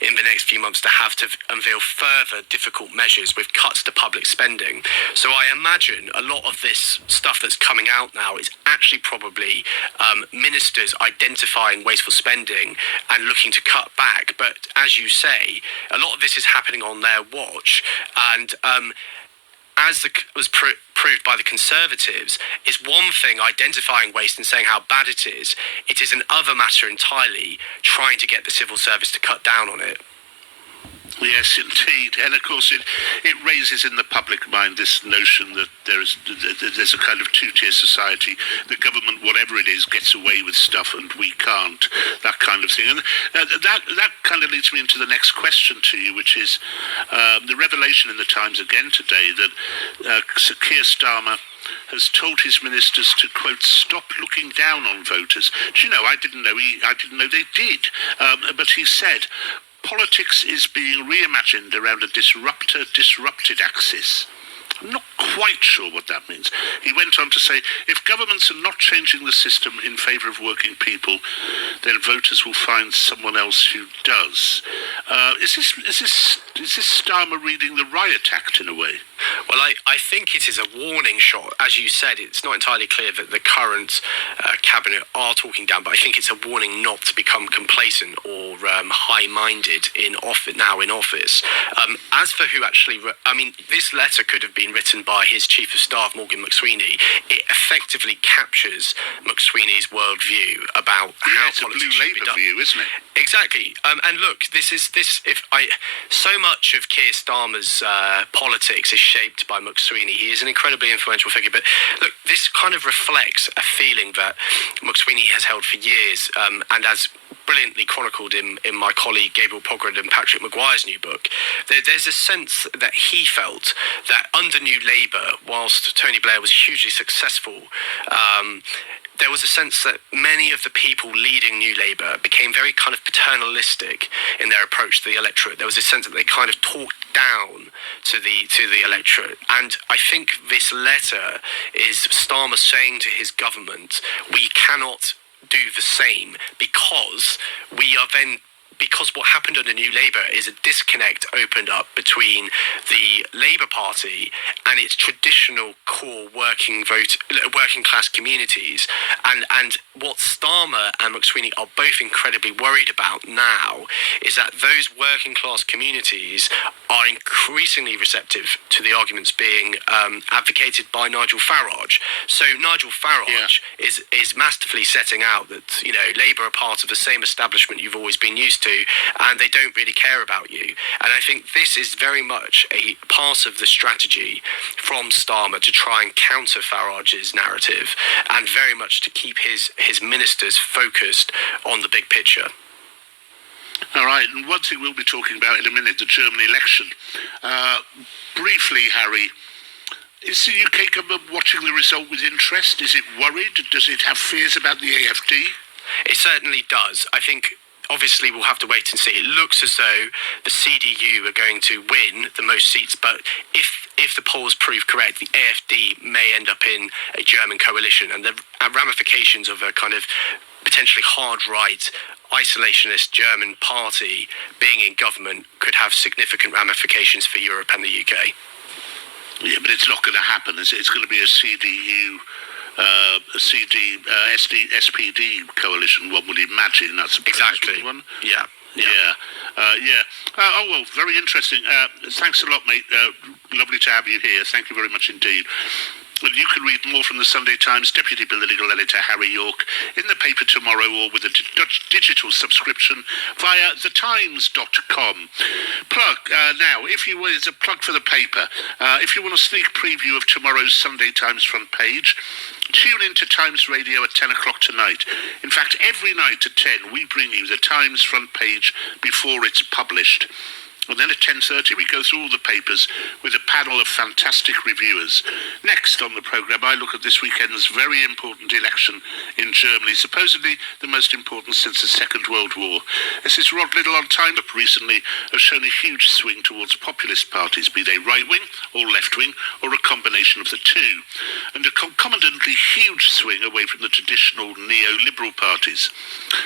in the next few months to have to unveil further difficult measures with cuts to public spending. So I imagine a lot of this stuff that's coming out now is actually probably ministers identifying wasteful spending and looking to cut back. But as you say, a lot of this is happening on their watch, and as was proved by the Conservatives, it's one thing identifying waste and saying how bad it is. It is another matter entirely trying to get the civil service to cut down on it. Yes, indeed. And of course it raises in the public mind this notion that there's a kind of two-tier society. The government, whatever it is, gets away with stuff and we can't, that kind of thing. And that kind of leads me into the next question to you, which is the revelation in the Times again today that Sir Keir Starmer has told his ministers to, quote, stop looking down on voters. Do you know, I didn't know they did. But he said, politics is being reimagined around a disruptor-disrupted axis. I'm not quite sure what that means. He went on to say, if governments are not changing the system in favour of working people, then voters will find someone else who does. Is this Starmer reading the riot act in a way? Well, I think it is a warning shot. As you said, it's not entirely clear that the current cabinet are talking down, but I think it's a warning not to become complacent or high-minded in office. As for who actually... this letter could have been written by his Chief of Staff, Morgan McSweeney. It effectively captures McSweeney's worldview about how politics should be done. It's a blue Labour view, isn't it? Exactly. And look, so much of Keir Starmer's politics is shaped by McSweeney. He is an incredibly influential figure. But look, this kind of reflects a feeling that McSweeney has held for years, and as brilliantly chronicled in my colleague Gabriel Pogrund and Patrick Maguire's new book, there's a sense that he felt that under New Labour, whilst Tony Blair was hugely successful, there was a sense that many of the people leading New Labour became very kind of paternalistic in their approach to the electorate. There was a sense that they kind of talked down to the electorate. And I think this letter is Starmer saying to his government, we cannot do the same because what happened under New Labour is a disconnect opened up between the Labour Party and its traditional core working class communities. And what Starmer and McSweeney are both incredibly worried about now is that those working class communities are increasingly receptive to the arguments being advocated by Nigel Farage. So Nigel Farage is masterfully setting out that, Labour are part of the same establishment you've always been used to, and they don't really care about you. And I think this is very much a part of the strategy from Starmer to try and counter Farage's narrative, and very much to keep his ministers focused on the big picture. All right, and one thing we'll be talking about in a minute, the German election. Briefly, Harry, is the UK government watching the result with interest? Is it worried? Does it have fears about the AFD? It certainly does. I think obviously we'll have to wait and see. It looks as though the CDU are going to win the most seats, but if the polls prove correct, the AFD may end up in a German coalition, and the ramifications of a kind of potentially hard right isolationist German party being in government could have significant ramifications for Europe and the UK. Yeah, but it's not going to happen. It's going to be a CDU, SPD coalition, one would imagine. That's exactly one. Yeah. Oh, well, very interesting. Thanks a lot, mate. Lovely to have you here. Thank you very much indeed. And you can read more from the Sunday Times Deputy Political Editor Harry York in the paper tomorrow, or with a digital subscription via thetimes.com. Plug now, it's a plug for the paper. If you want a sneak preview of tomorrow's Sunday Times front page, tune in to Times Radio at 10 o'clock tonight. In fact, every night at 10, we bring you the Times front page before it's published. And then at 10:30 we go through all the papers with a panel of fantastic reviewers. Next on the programme, I look at this weekend's very important election in Germany, supposedly the most important since the Second World War. This is Rod Little on Time Up recently has shown a huge swing towards populist parties, be they right-wing or left-wing or a combination of the two, and a concomitantly huge swing away from the traditional neoliberal parties.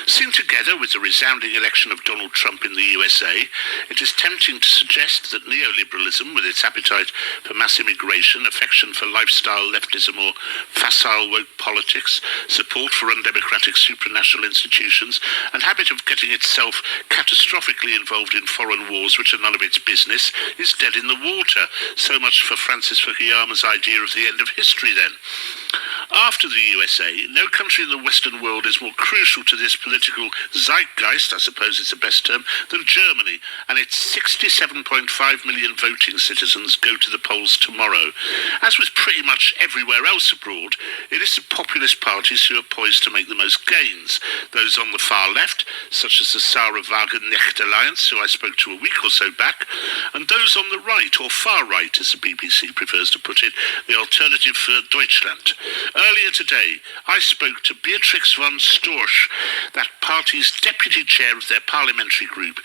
Seen together with the resounding election of Donald Trump in the USA, it is tempting to suggest that neoliberalism, with its appetite for mass immigration, affection for lifestyle leftism or facile woke politics, support for undemocratic supranational institutions, and habit of getting itself catastrophically involved in foreign wars which are none of its business, is dead in the water. So much for Francis Fukuyama's idea of the end of history then. After the USA, no country in the Western world is more crucial to this political zeitgeist, I suppose it's the best term, than Germany, and its 67.5 million voting citizens go to the polls tomorrow. As with pretty much everywhere else abroad, it is the populist parties who are poised to make the most gains. Those on the far left, such as the Sarah Wagenknecht Alliance, who I spoke to a week or so back, and those on the right, or far right, as the BBC prefers to put it, the Alternative für Deutschland. Earlier today, I spoke to Beatrix von Storch, that party's deputy chair of their parliamentary group,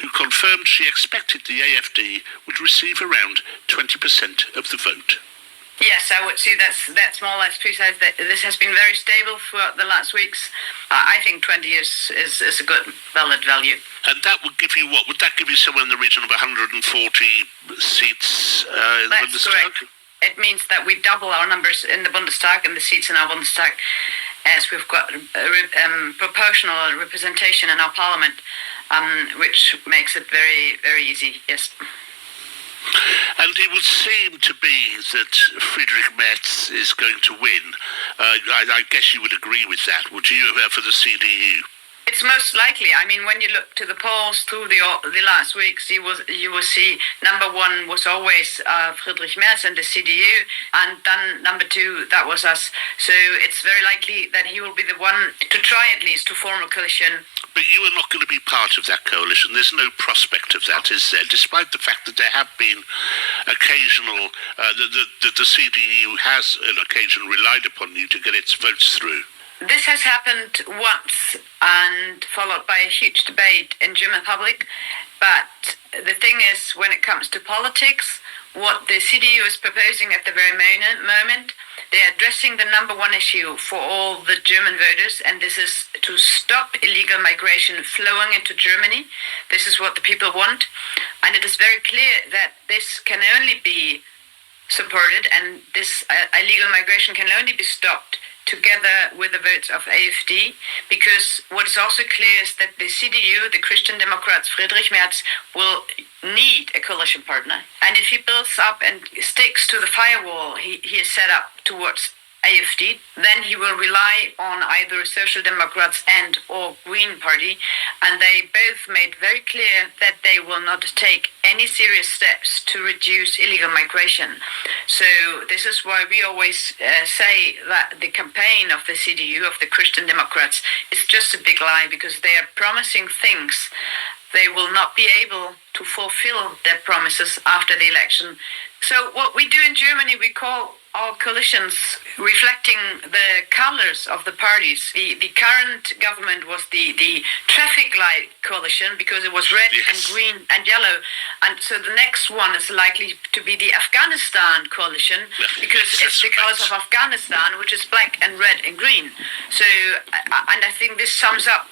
who confirmed she expected the AFD would receive around 20% of the vote. Yes, I would say that's more or less precise. That this has been very stable throughout the last weeks. I think 20 is a good, valid value. And that would give you what? Would that give you somewhere in the region of 140 seats in the Bundestag? Correct. It means that we double our numbers in the Bundestag and the seats in our Bundestag, as we've got proportional representation in our parliament, which makes it very, very easy, yes. And it would seem to be that Friedrich Merz is going to win. I guess you would agree with that, would you, for the CDU? It's most likely. I mean, when you look to the polls through the last weeks, you will see number one was always Friedrich Merz and the CDU, and then number two, that was us. So it's very likely that he will be the one to try at least to form a coalition. But you are not going to be part of that coalition. There's no prospect of that, is there? Despite the fact that there have been occasional, the CDU has on occasion relied upon you to get its votes through. This has happened once and followed by a huge debate in German public. But the thing is, when it comes to politics, what the CDU is proposing at the very moment, they're addressing the number one issue for all the German voters, and this is to stop illegal migration flowing into Germany. This is what the people want. And it is very clear that this can only be supported, and this illegal migration can only be stopped together with the votes of AFD, because what is also clear is that the CDU, the Christian Democrats, Friedrich Merz, will need a coalition partner. And if he builds up and sticks to the firewall he has set up towards AFD, then he will rely on either Social Democrats and or Green Party, and they both made very clear that they will not take any serious steps to reduce illegal migration. So this is why we always say that the campaign of the CDU, of the Christian Democrats, is just a big lie, because they are promising things they will not be able to fulfill their promises after the election. So what we do in Germany, we call our coalitions reflecting the colors of the parties. The current government was the traffic light coalition, because it was red and green and yellow. And so the next one is likely to be the Afghanistan coalition, because it's the colors of Afghanistan, which is black and red and green. So, and I think this sums up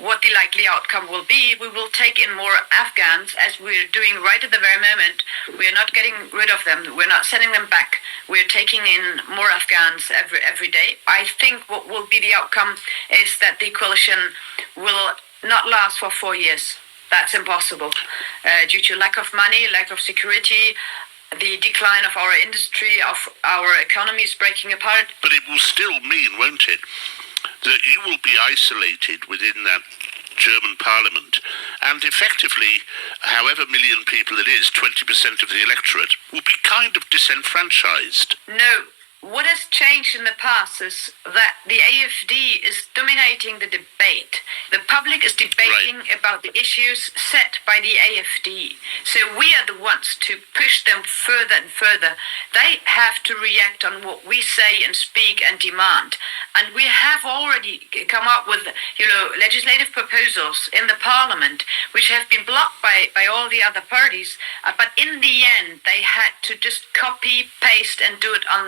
what the likely outcome will be. We will take in more Afghans, as we're doing right at the very moment. We're not getting rid of them. We're not sending them back. We're taking in more Afghans every day. I think what will be the outcome is that the coalition will not last for 4 years. That's impossible, due to lack of money, lack of security, the decline of our industry, of our economies breaking apart. But it will still mean, won't it, that you will be isolated within that German parliament, and effectively, however million people it is, 20% of the electorate, will be kind of disenfranchised. No, what has changed in the past is that the AFD is dominating the debate. The public is debating about the issues set by the AFD. So we are the ones to push them further and further. They have to react on what we say and speak and demand. And we have already come up with, legislative proposals in the parliament which have been blocked by all the other parties. But in the end, they had to just copy, paste, and do it on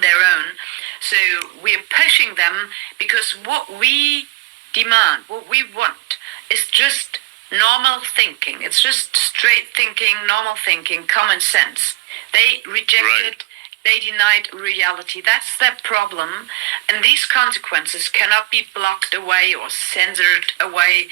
their own. So we're pushing them because what we demand, what we want, is just normal thinking. It's just straight thinking, normal thinking, common sense. They rejected, they denied reality. That's their problem. And these consequences cannot be blocked away or censored away.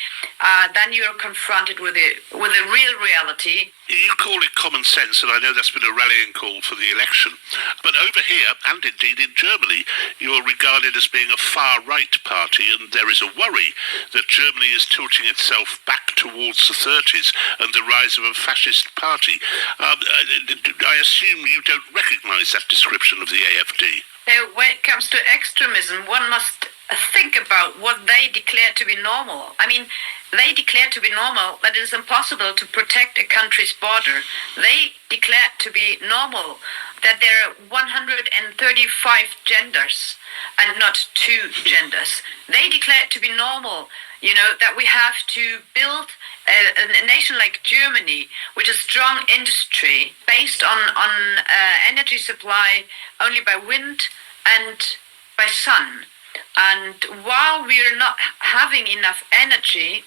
Then you're confronted with a real reality. You call it common sense, and I know that's been a rallying call for the election. But over here, and indeed in Germany, you're regarded as being a far-right party, and there is a worry that Germany is tilting itself back towards the 30s and the rise of a fascist party. I assume you don't recognise that description of the AFD. So when it comes to extremism, one must think about what they declare to be normal. I mean, they declare to be normal that it is impossible to protect a country's border. They declare to be normal that there are 135 genders and not 2 genders. They declare it to be normal, that we have to build a nation like Germany with a strong industry based on energy supply only by wind and by sun. And while we are not having enough energy,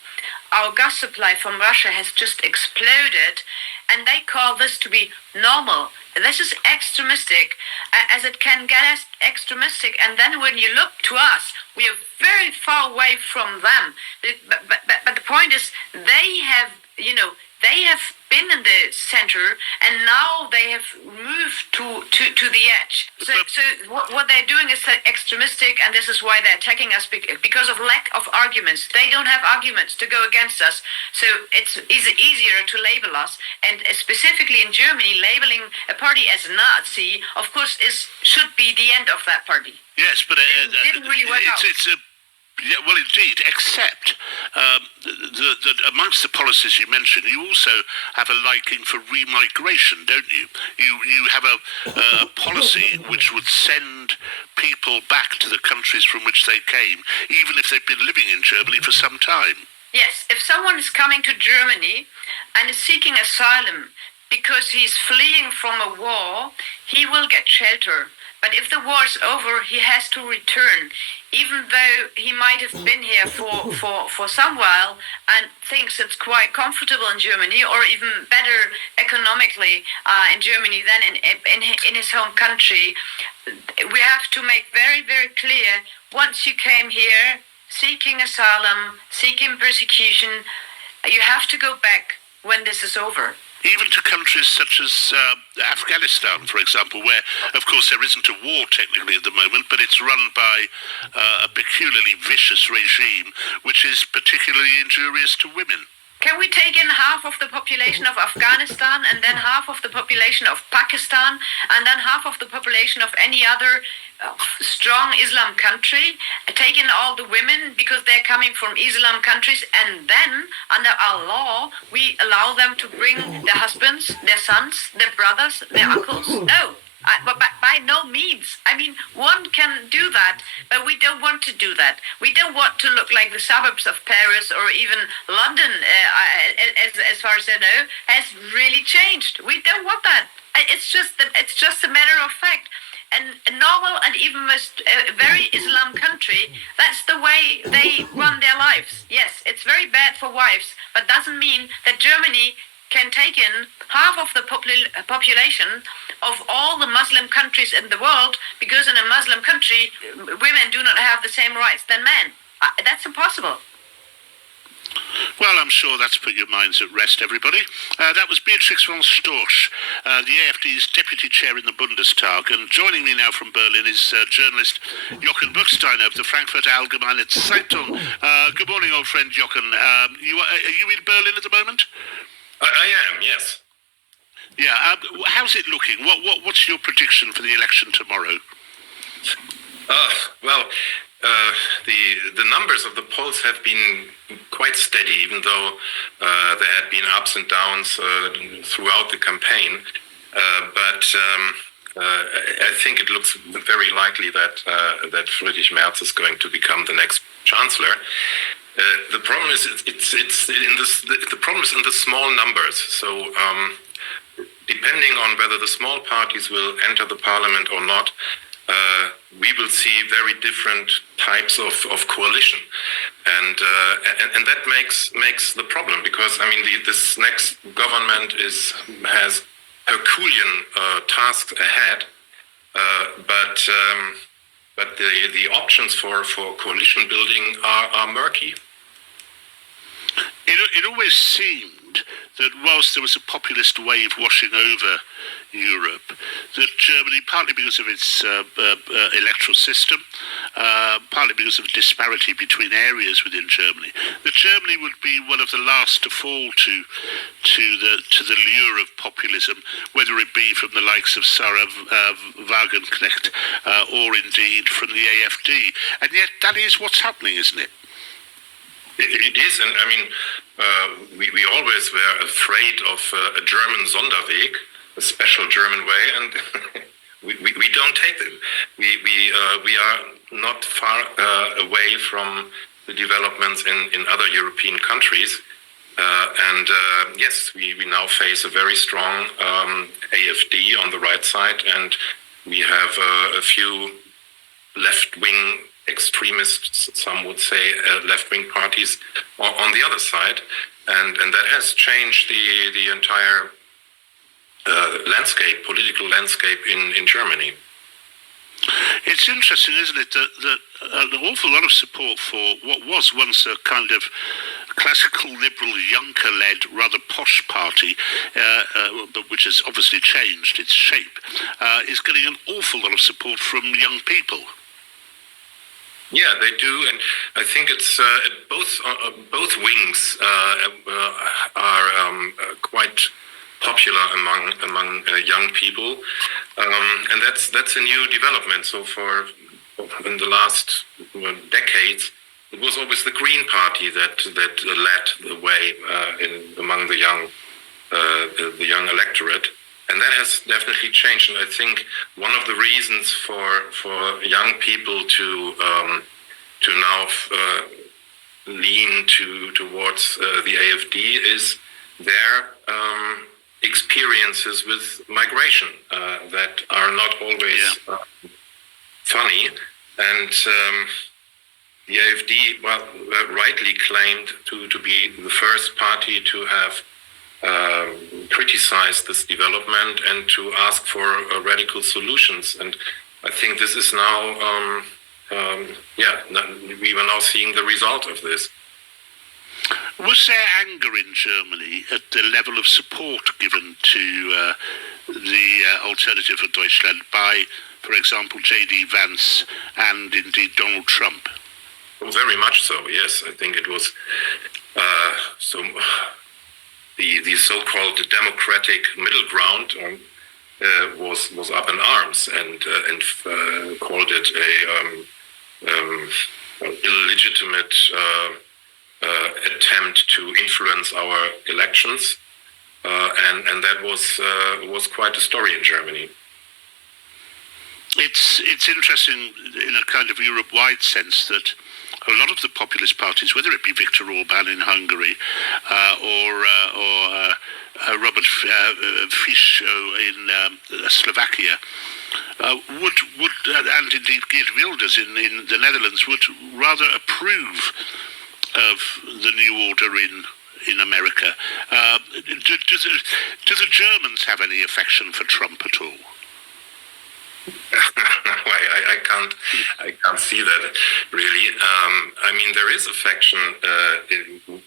our gas supply from Russia has just exploded, and they call this to be normal. This is extremistic, as it can get extremistic. And then when you look to us, we are very far away from them. But the point is, they have been in the center, and now they have moved to the edge. So what they're doing is extremistic, and this is why they're attacking us, because of lack of arguments. They don't have arguments to go against us, so it's easier to label us. And specifically in Germany, labeling a party as Nazi, of course, should be the end of that party. Yes, but it didn't really work out. Yeah, well, indeed, except that amongst the policies you mentioned, you also have a liking for remigration, don't you? You have a policy which would send people back to the countries from which they came, even if they've been living in Germany for some time. Yes, if someone is coming to Germany and is seeking asylum because he's fleeing from a war, he will get shelter. But if the war is over, he has to return, even though he might have been here for some while and thinks it's quite comfortable in Germany, or even better economically in Germany than in his home country. We have to make very, very clear, once you came here seeking asylum, seeking persecution, you have to go back when this is over. Even to countries such as Afghanistan, for example, where, of course, there isn't a war technically at the moment, but it's run by a peculiarly vicious regime, which is particularly injurious to women. Can we take in half of the population of Afghanistan, and then half of the population of Pakistan, and then half of the population of any other strong Islam country, take in all the women because they're coming from Islam countries, and then under our law we allow them to bring their husbands, their sons, their brothers, their uncles? No. But by no means. I mean, one can do that, but we don't want to do that. We don't want to look like the suburbs of Paris or even London, as far as I know, has really changed. We don't want that. It's just a matter of fact. And a normal and even most very Islam country, that's the way they run their lives. Yes, it's very bad for wives, but doesn't mean that Germany can take in half of the population of all the Muslim countries in the world, because in a Muslim country, women do not have the same rights than men. That's impossible. Well, I'm sure that's put your minds at rest, everybody. That was Beatrix von Storch, the AFD's deputy chair in the Bundestag. And joining me now from Berlin is journalist Jochen Buchsteiner of the Frankfurter Allgemeine Zeitung. Good morning, old friend Jochen. Are you in Berlin at the moment? I am, yes. Yeah. How's it looking? What's your prediction for the election tomorrow? Well, the numbers of the polls have been quite steady, even though there had been ups and downs throughout the campaign. I think it looks very likely that Friedrich Merz is going to become the next chancellor. The problem is the problem is in the small numbers. So depending on whether the small parties will enter the parliament or not, we will see very different types of coalition, and that makes the problem, because I mean this next government has Herculean tasks ahead, but the options for coalition building are murky. It always seemed that whilst there was a populist wave washing over Europe, that Germany, partly because of its electoral system, partly because of disparity between areas within Germany, that Germany would be one of the last to fall to the lure of populism, whether it be from the likes of Sarah Wagenknecht or indeed from the AFD. And yet that is what's happening, isn't it? It is, and I mean, we always were afraid of a German Sonderweg, a special German way, and we don't take them. We are not far away from the developments in other European countries, and yes, we now face a very strong AFD on the right side, and we have a few left-wing extremists, some would say left-wing parties on the other side, and that has changed the entire political landscape in Germany. It's interesting, isn't it, that an awful lot of support for what was once a kind of classical liberal Juncker-led, rather posh party, but which has obviously changed its shape, is getting an awful lot of support from young people. Yeah, they do, and I think it's both wings are quite popular among young people, and that's a new development. So in the last decades, it was always the Green Party that led the way among the young electorate. And that has definitely changed, and I think one of the reasons for young people to now lean towards the AFD is their experiences with migration that are not always funny, and the AFD, rightly claimed to be the first party to have criticize this development and to ask for radical solutions. And I think this is now, we are now seeing the result of this. Was there anger in Germany at the level of support given to the Alternative for Deutschland by, for example, J.D. Vance and indeed Donald Trump? Well, very much so, yes. I think it was the so-called democratic middle ground was up in arms and called it a illegitimate attempt to influence our elections, and that was quite a story in Germany. It's interesting in a kind of Europe-wide sense that a lot of the populist parties, whether it be Viktor Orban in Hungary or Robert Fico in Slovakia, would and indeed Geert Wilders in the Netherlands would rather approve of the new order in America. Do the Germans have any affection for Trump at all? I can't see that really. I mean, there is affection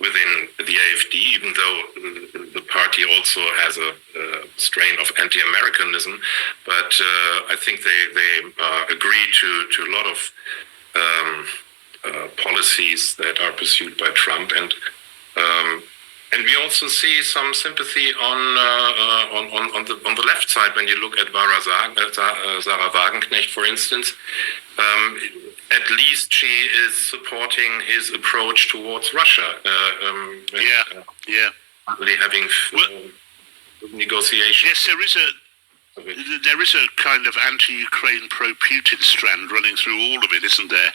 within the AFD, even though the party also has a strain of anti-Americanism. But I think they agree to a lot of policies that are pursued by Trump, and And we also see some sympathy on the left side when you look at Sarah Wagenknecht, for instance. At least she is supporting his approach towards Russia. Really having negotiations. Yes, there is a kind of anti-Ukraine, pro-Putin strand running through all of it, isn't there?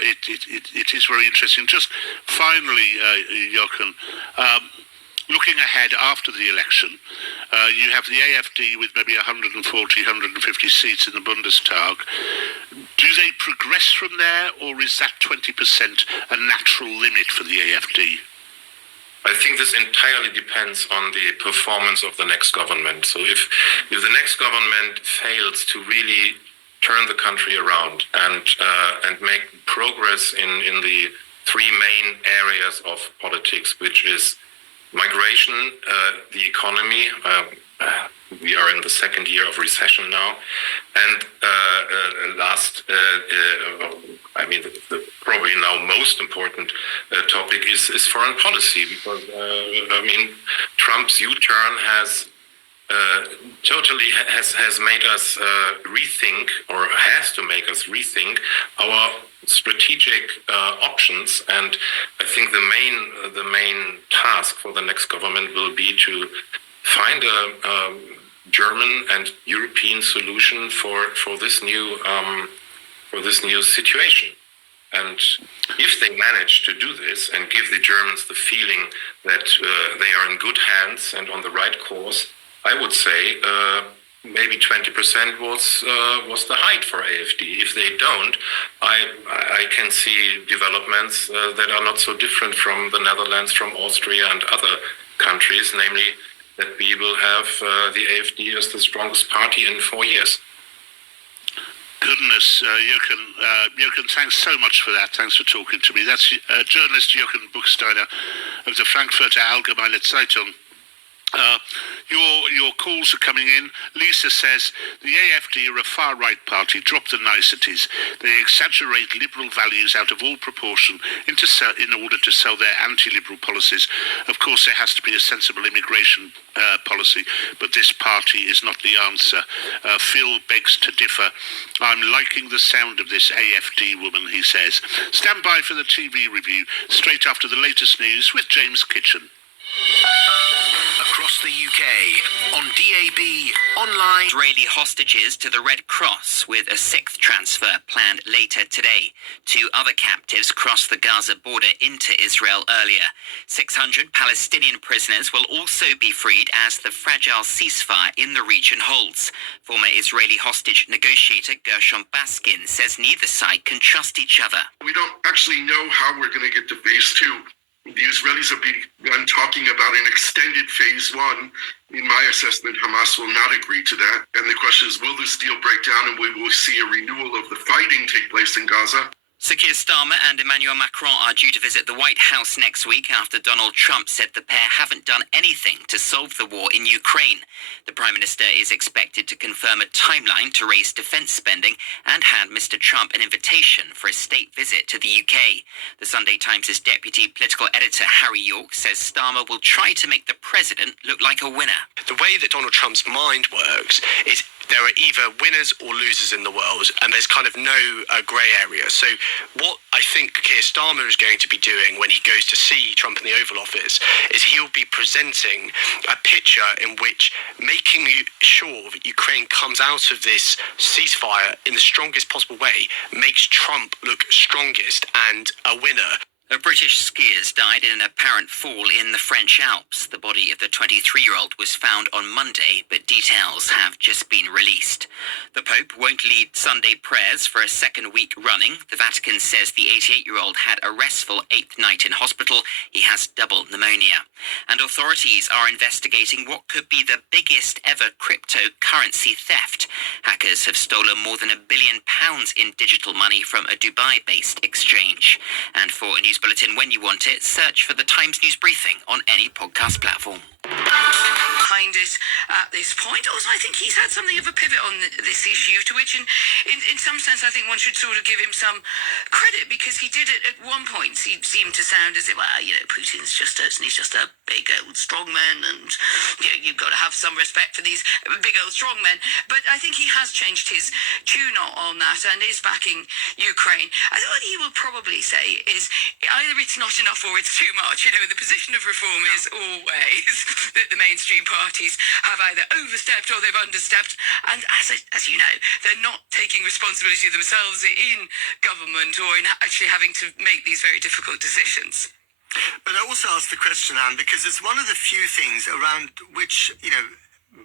It is very interesting. Just finally, Jochen, looking ahead after the election, you have the AFD with maybe 140, 150 seats in the Bundestag. Do they progress from there, or is that 20% a natural limit for the AFD? I think this entirely depends on the performance of the next government. So if the next government fails to really turn the country around and make progress in the three main areas of politics, which is migration, the economy, we are in the second year of recession now, and the probably now most important topic is foreign policy, because Trump's U-turn has totally has made us rethink, or has to make us rethink our strategic options. And I think the main task for the next government will be to find a German and European solution for this new situation. And if they manage to do this and give the Germans the feeling that they are in good hands and on the right course, I would say maybe 20% was the height for AFD. If they don't, I can see developments that are not so different from the Netherlands, from Austria and other countries, namely that we will have the AFD as the strongest party in 4 years. Goodness, Jochen, thanks so much for that. Thanks for talking to me. That's journalist Jochen Buchsteiner of the Frankfurter Allgemeine Zeitung. Your calls are coming in. Lisa says the AFD are a far-right party. Drop the niceties. They exaggerate liberal values out of all proportion in order to sell their anti-liberal policies. Of course, there has to be a sensible immigration policy, but this party is not the answer. Phil begs to differ. I'm liking the sound of this AFD woman, he says. Stand by for the TV review straight after the latest news with James Kitchen. Across the UK, on DAB, online. Israeli hostages to the Red Cross, with a sixth transfer planned later today. 2 other captives crossed the Gaza border into Israel earlier. 600 Palestinian prisoners will also be freed as the fragile ceasefire in the region holds. Former Israeli hostage negotiator Gershom Baskin says neither side can trust each other. We don't actually know how we're going to get to phase 2. The Israelis have begun talking about an extended phase 1. In my assessment, Hamas will not agree to that. And the question is, will this deal break down and we will see a renewal of the fighting take place in Gaza? Sir Keir Starmer and Emmanuel Macron are due to visit the White House next week after Donald Trump said the pair haven't done anything to solve the war in Ukraine. The Prime Minister is expected to confirm a timeline to raise defence spending and hand Mr Trump an invitation for a state visit to the UK. The Sunday Times' deputy political editor Harry York says Starmer will try to make the president look like a winner. The way that Donald Trump's mind works is there are either winners or losers in the world, and there's kind of no grey area. So what I think Keir Starmer is going to be doing when he goes to see Trump in the Oval Office is he'll be presenting a picture in which making sure that Ukraine comes out of this ceasefire in the strongest possible way makes Trump look strongest and a winner. British skiers died in an apparent fall in the French Alps. The body of the 23-year-old was found on Monday, but details have just been released. The Pope won't lead Sunday prayers for a second week running. The Vatican says the 88-year-old had a restful 8th night in hospital. He has double pneumonia. And authorities are investigating what could be the biggest ever cryptocurrency theft. Hackers have stolen more than £1 billion in digital money from a Dubai-based exchange. And for a news bulletin when you want it, search for the Times News Briefing on any podcast platform. Behind it at this point. Also, I think he's had something of a pivot on this issue, to which, in some sense, I think one should sort of give him some credit, because he did it at one point. He seemed to sound as if, well, Putin's just us, and he's just a big old strong man, and you've got to have some respect for these big old strong men. But I think he has changed his tune on that and is backing Ukraine. I think what he will probably say is either it's not enough or it's too much. The position of reform is always that the mainstream parties have either overstepped or they've understepped, and as you know, they're not taking responsibility themselves in government or in actually having to make these very difficult decisions. But I also asked the question, Anne, because it's one of the few things around which,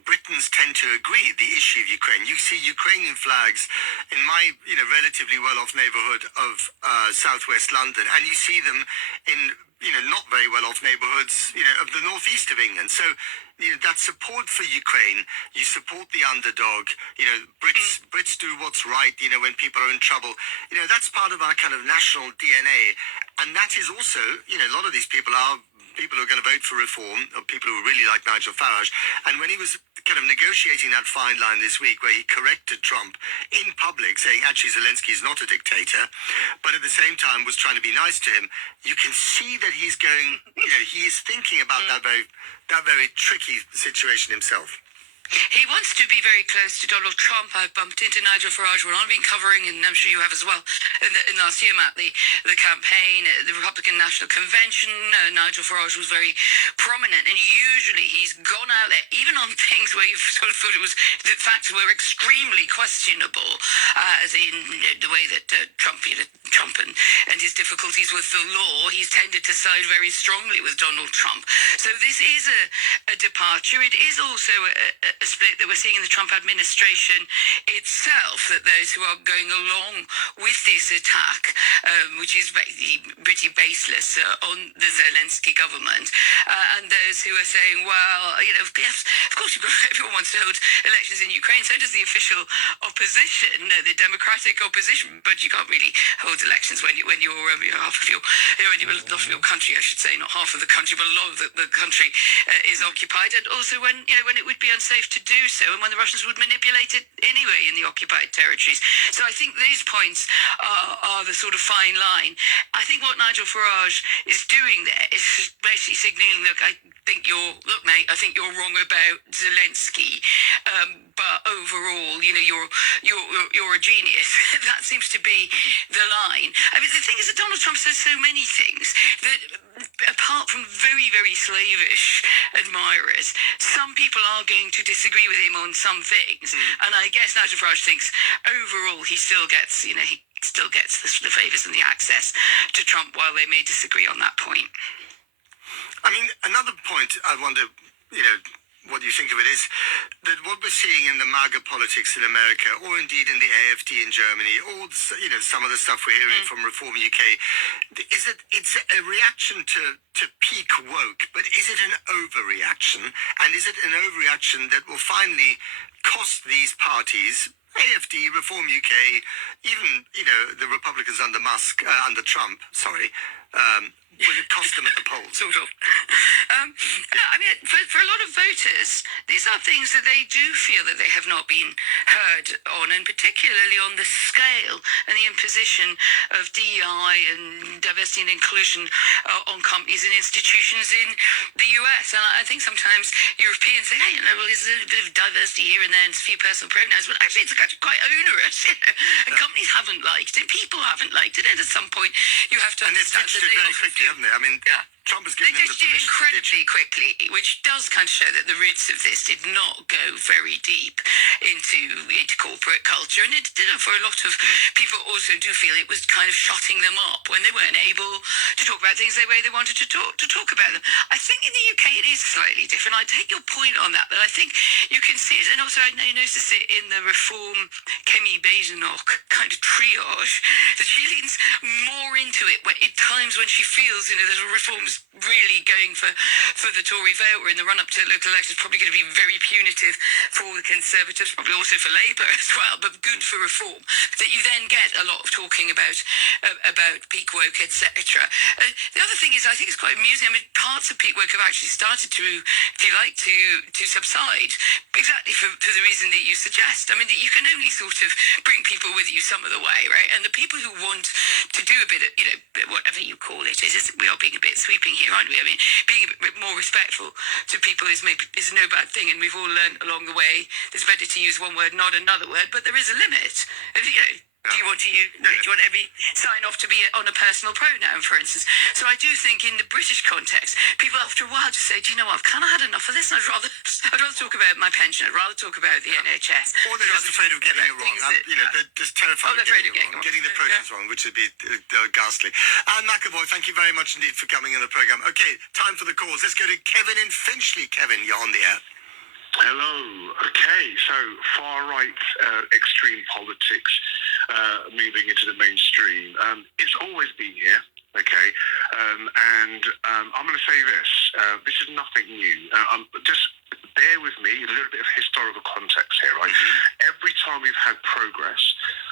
Britons tend to agree, the issue of Ukraine. You see Ukrainian flags in my, relatively well-off neighbourhood of southwest London, and you see them in, not very well-off neighbourhoods, of the northeast of England. So, that support for Ukraine, you support the underdog, Brits do what's right, when people are in trouble. That's part of our kind of national DNA. And that is also, a lot of these people are people who are going to vote for reform, or people who really like Nigel Farage. And when he was kind of negotiating that fine line this week where he corrected Trump in public, saying actually Zelensky is not a dictator, but at the same time was trying to be nice to him, you can see that he's going, he is thinking about that very tricky situation himself. He wants to be very close to Donald Trump. I've bumped into Nigel Farage when I've been covering, and I'm sure you have as well, in last year, Matt, the campaign, the Republican National Convention. Nigel Farage was very prominent, and usually he's gone out there, even on things where you've sort of thought the facts were extremely questionable, as in the way that Trump and his difficulties with the law, he's tended to side very strongly with Donald Trump. So this is a departure. It is also a split that we're seeing in the Trump administration itself, that those who are going along with this attack, which is pretty baseless on the Zelensky government, and those who are saying, well, of course, everyone wants to hold elections in Ukraine, so does the official opposition, the Democratic opposition, but you can't really hold elections when you're half of your, when you're a lot of your country, I should say, not half of the country, but a lot of the country is occupied, and also when it would be unsafe to do so, and when the Russians would manipulate it anyway in the occupied territories. So I think these points are the sort of fine line. I think what Nigel Farage is doing there is basically signalling, look, mate, I think you're wrong about Zelensky, but overall, you're a genius. That seems to be the line. I mean, the thing is that Donald Trump says so many things that, apart from very, very slavish admirers, some people are going to disagree with him on some things. And I guess Nigel Farage thinks overall he still gets, he still gets the favours and the access to Trump, while they may disagree on that point. I mean, another point I wonder, what you think of it, is that what we're seeing in the MAGA politics in America, or indeed in the AFD in Germany, or some of the stuff we're hearing from Reform UK, is that it's a reaction to peak woke, but is it an overreaction? And is it an overreaction that will finally cost these parties, AFD, Reform UK, even the Republicans under Trump, will it cost them at the polls? Sort of. I mean, for a lot of voters, these are things that they do feel that they have not been heard on, and particularly on the scale and the imposition of DEI and diversity and inclusion on companies and institutions in the US. And I think sometimes Europeans say, hey, well, there's a bit of diversity here and there and a few personal pronouns, but actually it's actually quite onerous, and companies haven't liked it, people haven't liked it, and at some point you have to understand that they very quickly, haven't they? I mean, Trump has given them the permission incredibly quickly, which does kind of show that the roots of this did not go very deep into corporate culture, and it did, for a lot of people also do feel it was kind of shutting them up when they weren't able to talk about things the way they wanted to talk about them. I think in the UK it is slightly different. I take your point on that, but I think you can see it, and also I notice it in the Reform Kemi Badenoch kind of triage, that she leans more into it at times when she feels, there's reforms was really going for the Tory vote, or in the run-up to local elections, probably going to be very punitive for the Conservatives, probably also for Labour as well, but good for reform, that you then get a lot of talking about peak woke, etc. The other thing is, I think it's quite amusing. I mean, parts of peak woke have actually started to, if you like, to subside, exactly for the reason that you suggest. I mean, that you can only sort of bring people with you some of the way, right? And the people who want to do a bit of, whatever you call it, we are being a bit sweeping here, aren't we? I mean, being a bit more respectful to people is no bad thing, and we've all learned along the way it's better to use one word, not another word, but there is a limit. Do you want every sign off to be on a personal pronoun, for instance? So I do think in the British context, people after a while just say, do you know what, I've kind of had enough of this, and I'd rather talk about my pension, I'd rather talk about the NHS. Or they're just afraid of getting it wrong. They're just terrified of getting it wrong. Getting the pronouns wrong, which would be ghastly. Anne McAvoy, thank you very much indeed for coming on the programme. Okay, time for the calls. Let's go to Kevin in Finchley. Kevin, you're on the air. Hello. Okay, so far-right extreme politics moving into the mainstream. It's always been here, okay? And I'm going to say this. This is nothing new. Just bear with me, a little bit of historical context here, right? Mm-hmm. Every time we've had progress,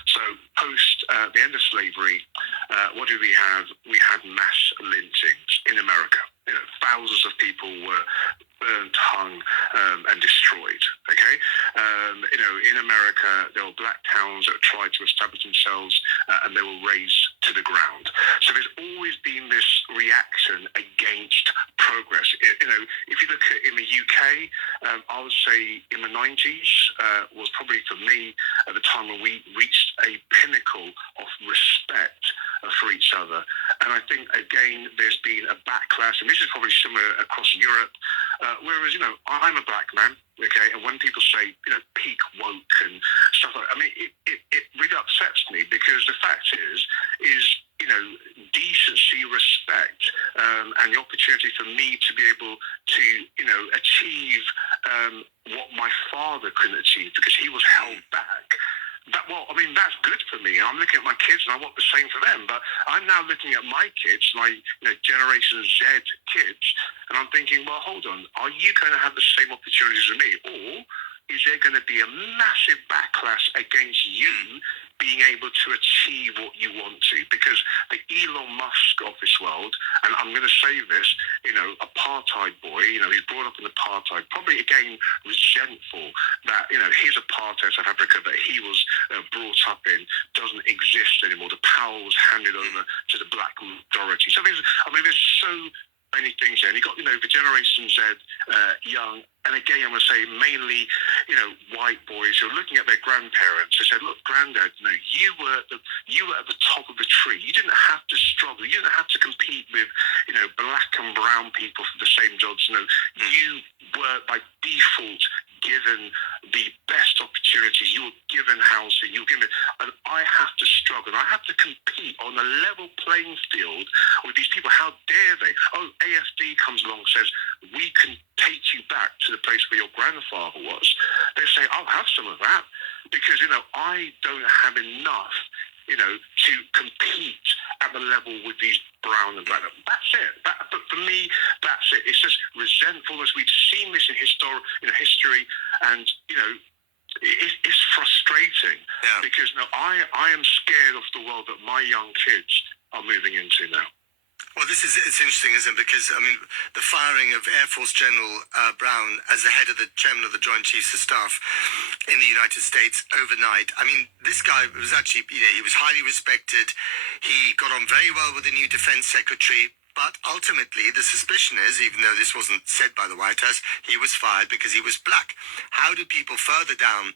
so post the end of slavery, what did we have? We had mass lynchings in America. Thousands of people were burnt, hung, and destroyed. Okay, in America, there were black towns that tried to establish themselves, and they were razed to the ground. So there's always been this reaction against progress. If you look at in the UK, I would say in the 90s was probably for me at the time when we reached a pinnacle of respect for each other. And I think, again, there's been a backlash, and this is probably similar across Europe, whereas, I'm a black man, okay, and when people say, peak woke and stuff like that, I mean, it really upsets me, because the fact is, decency, respect, and the opportunity for me to be able to, achieve what my father couldn't achieve because he was held back. That's good for me. I'm looking at my kids and I want the same for them. But I'm now looking at my kids, my Generation Z kids, and I'm thinking, well, hold on. Are you going to have the same opportunities as me? Or is there going to be a massive backlash against you being able to achieve what you want to? Because the Elon Musk of this world, and I'm going to say this, apartheid boy, he's brought up in apartheid, probably again resentful that, his apartheid South Africa that he was brought up in doesn't exist anymore. The power was handed over to the black majority. So there's so many things there. And you got, the Generation Z, young, and again, I'm going to say mainly, white boys who are looking at their grandparents. They said, look, granddad, you were at the top of the tree. You didn't have to struggle. You didn't have to compete with, black and brown people for the same jobs. You were by default given the best opportunities. You were given housing. You were given, and I have to struggle. I have to compete on a level playing field with these people. How dare they? Oh, AFD comes along and says, we can take you back to the place where your grandfather was. They say, I'll have some of that because, I don't have enough, to compete at the level with these brown and black. That's it. But for me, that's it. It's just resentfulness. We've seen this in history, and, it's frustrating because I am scared of the world that my young kids are moving into now. Well, it's interesting, isn't it? Because, the firing of Air Force General Brown as the head of the chairman of the Joint Chiefs of Staff in the United States overnight. This guy was actually, he was highly respected. He got on very well with the new defense secretary. But ultimately, the suspicion is, even though this wasn't said by the White House, he was fired because he was black. How do people further down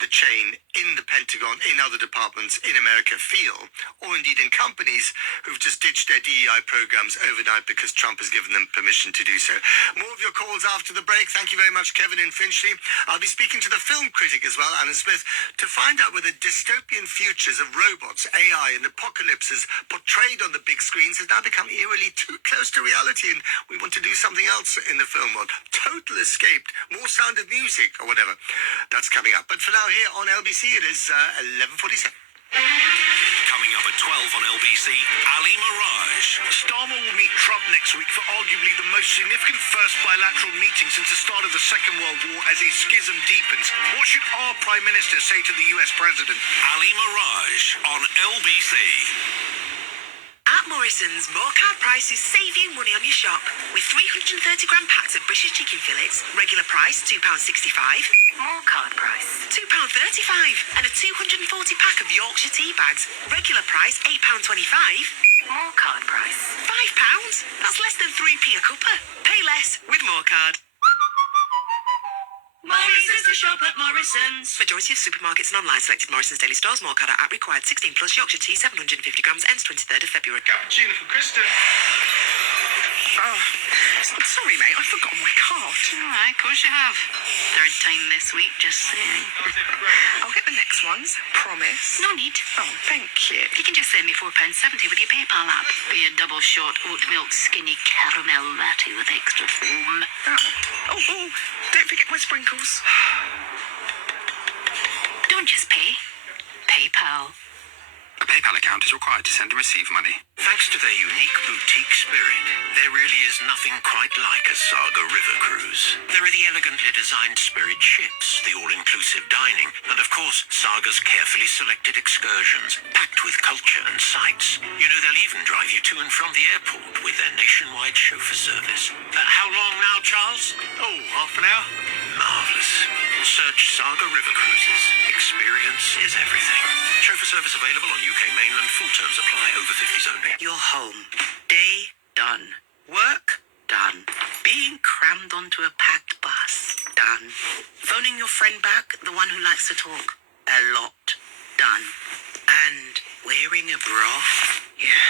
the chain in the Pentagon, in other departments in America feel, or indeed in companies who've just ditched their DEI programs overnight because Trump has given them permission to do so? More of your calls after the break. Thank you very much, Kevin in Finchley. I'll be speaking to the film critic as well, Alan Smith, to find out whether dystopian futures of robots, AI and apocalypses portrayed on the big screens has now become eerily too close to reality, and we want to do something else in the film world. Total escaped, more Sound of Music or whatever. That's coming up. But for now, here on LBC, it is 11:47. Coming up at 12 on LBC, Ali Mirage. Starmer will meet Trump next week for arguably the most significant first bilateral meeting since the start of the Second World War as a schism deepens. What should our Prime Minister say to the US President? Ali Mirage on LBC. At Morrison's, more card prices save you money on your shop. With 330-gram packs of British chicken fillets, regular price £2.65. More card price £2.35. And a 240-pack of Yorkshire tea bags, regular price £8.25. More card price £5. That's less than 3p a cuppa. Pay less with More Card. Morrison's, the shop at Morrison's. Majority of supermarkets and online selected Morrison's daily stores. More Card at required 16 plus Yorkshire tea 750 grams ends 23rd of February. Cappuccino for Kristen. Oh, sorry mate, I've forgotten my card. Alright, of course you have. Third time this week, just saying. I'll get the next ones, promise. No need. Oh, thank you. You can just send me £4.70 with your PayPal app. For your double short oat milk skinny caramel latte with extra foam. Oh, don't forget my sprinkles. Don't just pay. PayPal. A PayPal account is required to send and receive money. Thanks to their unique boutique spirit, there really is nothing quite like a Saga river cruise. There are the elegantly designed Spirit ships, the all-inclusive dining, and of course, Saga's carefully selected excursions, packed with culture and sights. You know, they'll even drive you to and from the airport with their nationwide chauffeur service. How long now, Charles? Oh, half an hour. Marvellous. Search Saga River Cruises. Experience is everything. Chauffeur service available on UK mainland. Full terms apply. Over 50s only. You're home. Day done. Work done. Being crammed onto a packed bus done. Phoning your friend back, the one who likes to talk a lot done. And wearing a bra? Yeah,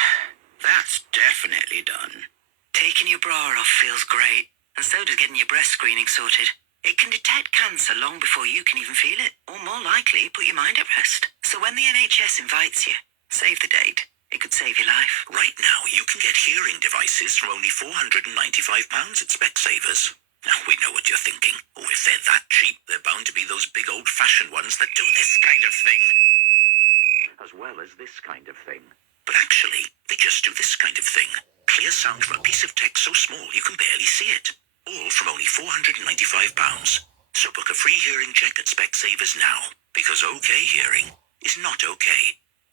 that's definitely done. Taking your bra off feels great, and so does getting your breast screening sorted. It can detect cancer long before you can even feel it, or more likely, put your mind at rest. So when the NHS invites you, save the date. It could save your life. Right now, you can get hearing devices from only £495 at Specsavers. Now, we know what you're thinking. Oh, if they're that cheap, they're bound to be those big old-fashioned ones that do this kind of thing. As well as this kind of thing. But actually, they just do this kind of thing. Clear sound from a piece of text so small you can barely see it. All from only £495. So book a free hearing check at Specsavers now, because OK hearing is not OK.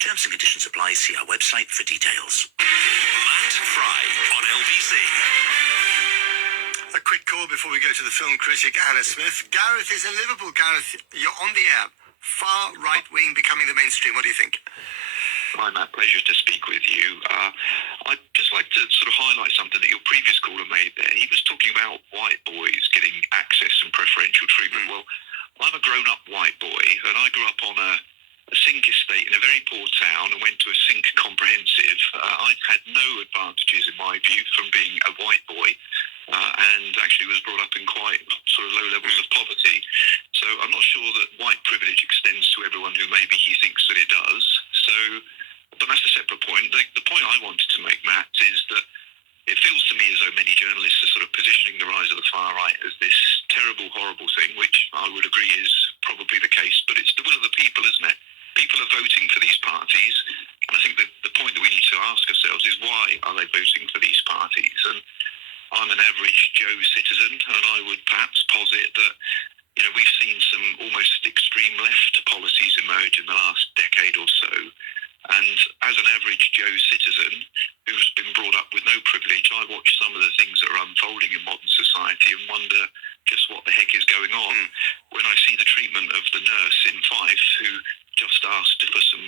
Terms and conditions apply. See our website for details. Matt Fry on LBC. A quick call before we go to the film critic Anna Smith. Gareth is in Liverpool. Gareth, you're on the air. Far right wing becoming the mainstream. What do you think? Hi, Matt. Pleasure to speak with you. I'd just like to sort of highlight something that your previous caller made there. He was talking about white boys getting access and preferential treatment. Well, I'm a grown-up white boy, and I grew up on a sink estate in a very poor town and went to a sink comprehensive. I had no advantages, in my view, from being a white boy, and actually was brought up in quite sort of low levels of poverty. So I'm not sure that white privilege extends to everyone who maybe he thinks that it does. So, but that's a separate point. The point I wanted to make, Matt, is that it feels to me as though many journalists are sort of positioning the rise of the far right as this terrible, horrible thing, which I would agree is probably the case, but it's the will of the people, isn't it? People are voting for these parties, and I think that the point that we need to ask ourselves is why are they voting for these parties? And I'm an average Joe citizen, and I would perhaps posit that, you know, we've seen some almost extreme left policies emerge in the last decade or so. And as an average Joe citizen who's been brought up with no privilege, I watch some of the things that are unfolding in modern society and wonder just what the heck is going on. When I see the treatment of the nurse in Fife who just asked for some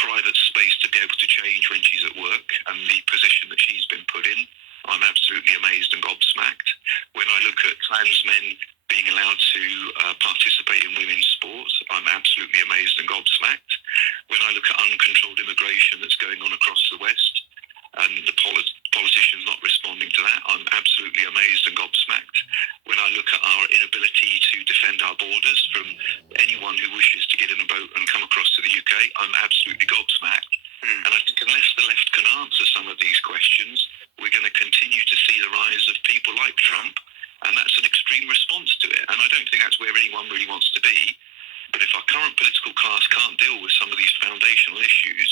private space to be able to change when she's at work and the position that she's been put in, I'm absolutely amazed and gobsmacked. When I look at trans men being allowed to participate in women's sports, I'm absolutely amazed and gobsmacked. When I look at uncontrolled immigration that's going on across the West and the politicians not responding to that, I'm absolutely amazed and gobsmacked. When I look at our inability to defend our borders from anyone who wishes to get in a boat and come across to the UK, I'm absolutely gobsmacked. And I think unless the left can answer some of these questions, we're going to continue to see the rise of people like Trump, and that's an extreme response to it. And I don't think that's where anyone really wants to be. But if our current political class can't deal with some of these foundational issues,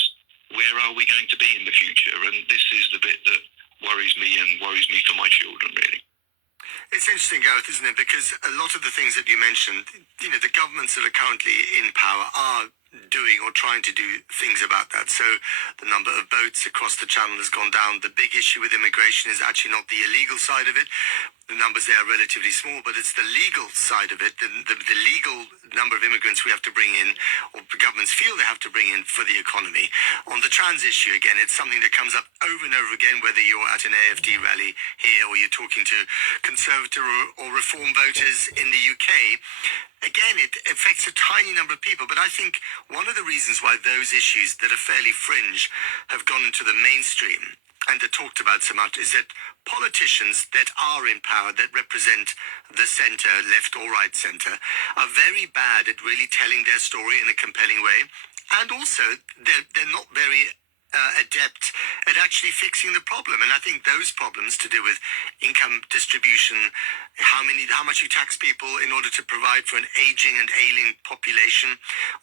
where are we going to be in the future? And this is the bit that worries me and worries me for my children, really. It's interesting, Gareth, isn't it? Because a lot of the things that you mentioned, the governments that are currently in power are doing or trying to do things about that. So the number of boats across the channel has gone down. The big issue with immigration is actually not the illegal side of it. The numbers there are relatively small, but it's the legal side of it, the legal number of immigrants we have to bring in, or the governments feel they have to bring in for the economy. On the trans issue, again, it's something that comes up over and over again, whether you're at an AFD rally here or you're talking to conservative or reform voters in the UK. Again, it affects a tiny number of people, but I think one of the reasons why those issues that are fairly fringe have gone into the mainstream and are talked about so much is that politicians that are in power, that represent the centre, left or right centre, are very bad at really telling their story in a compelling way. And also, they're not very adept at actually fixing the problem. And I think those problems to do with income distribution, how much you tax people in order to provide for an aging and ailing population,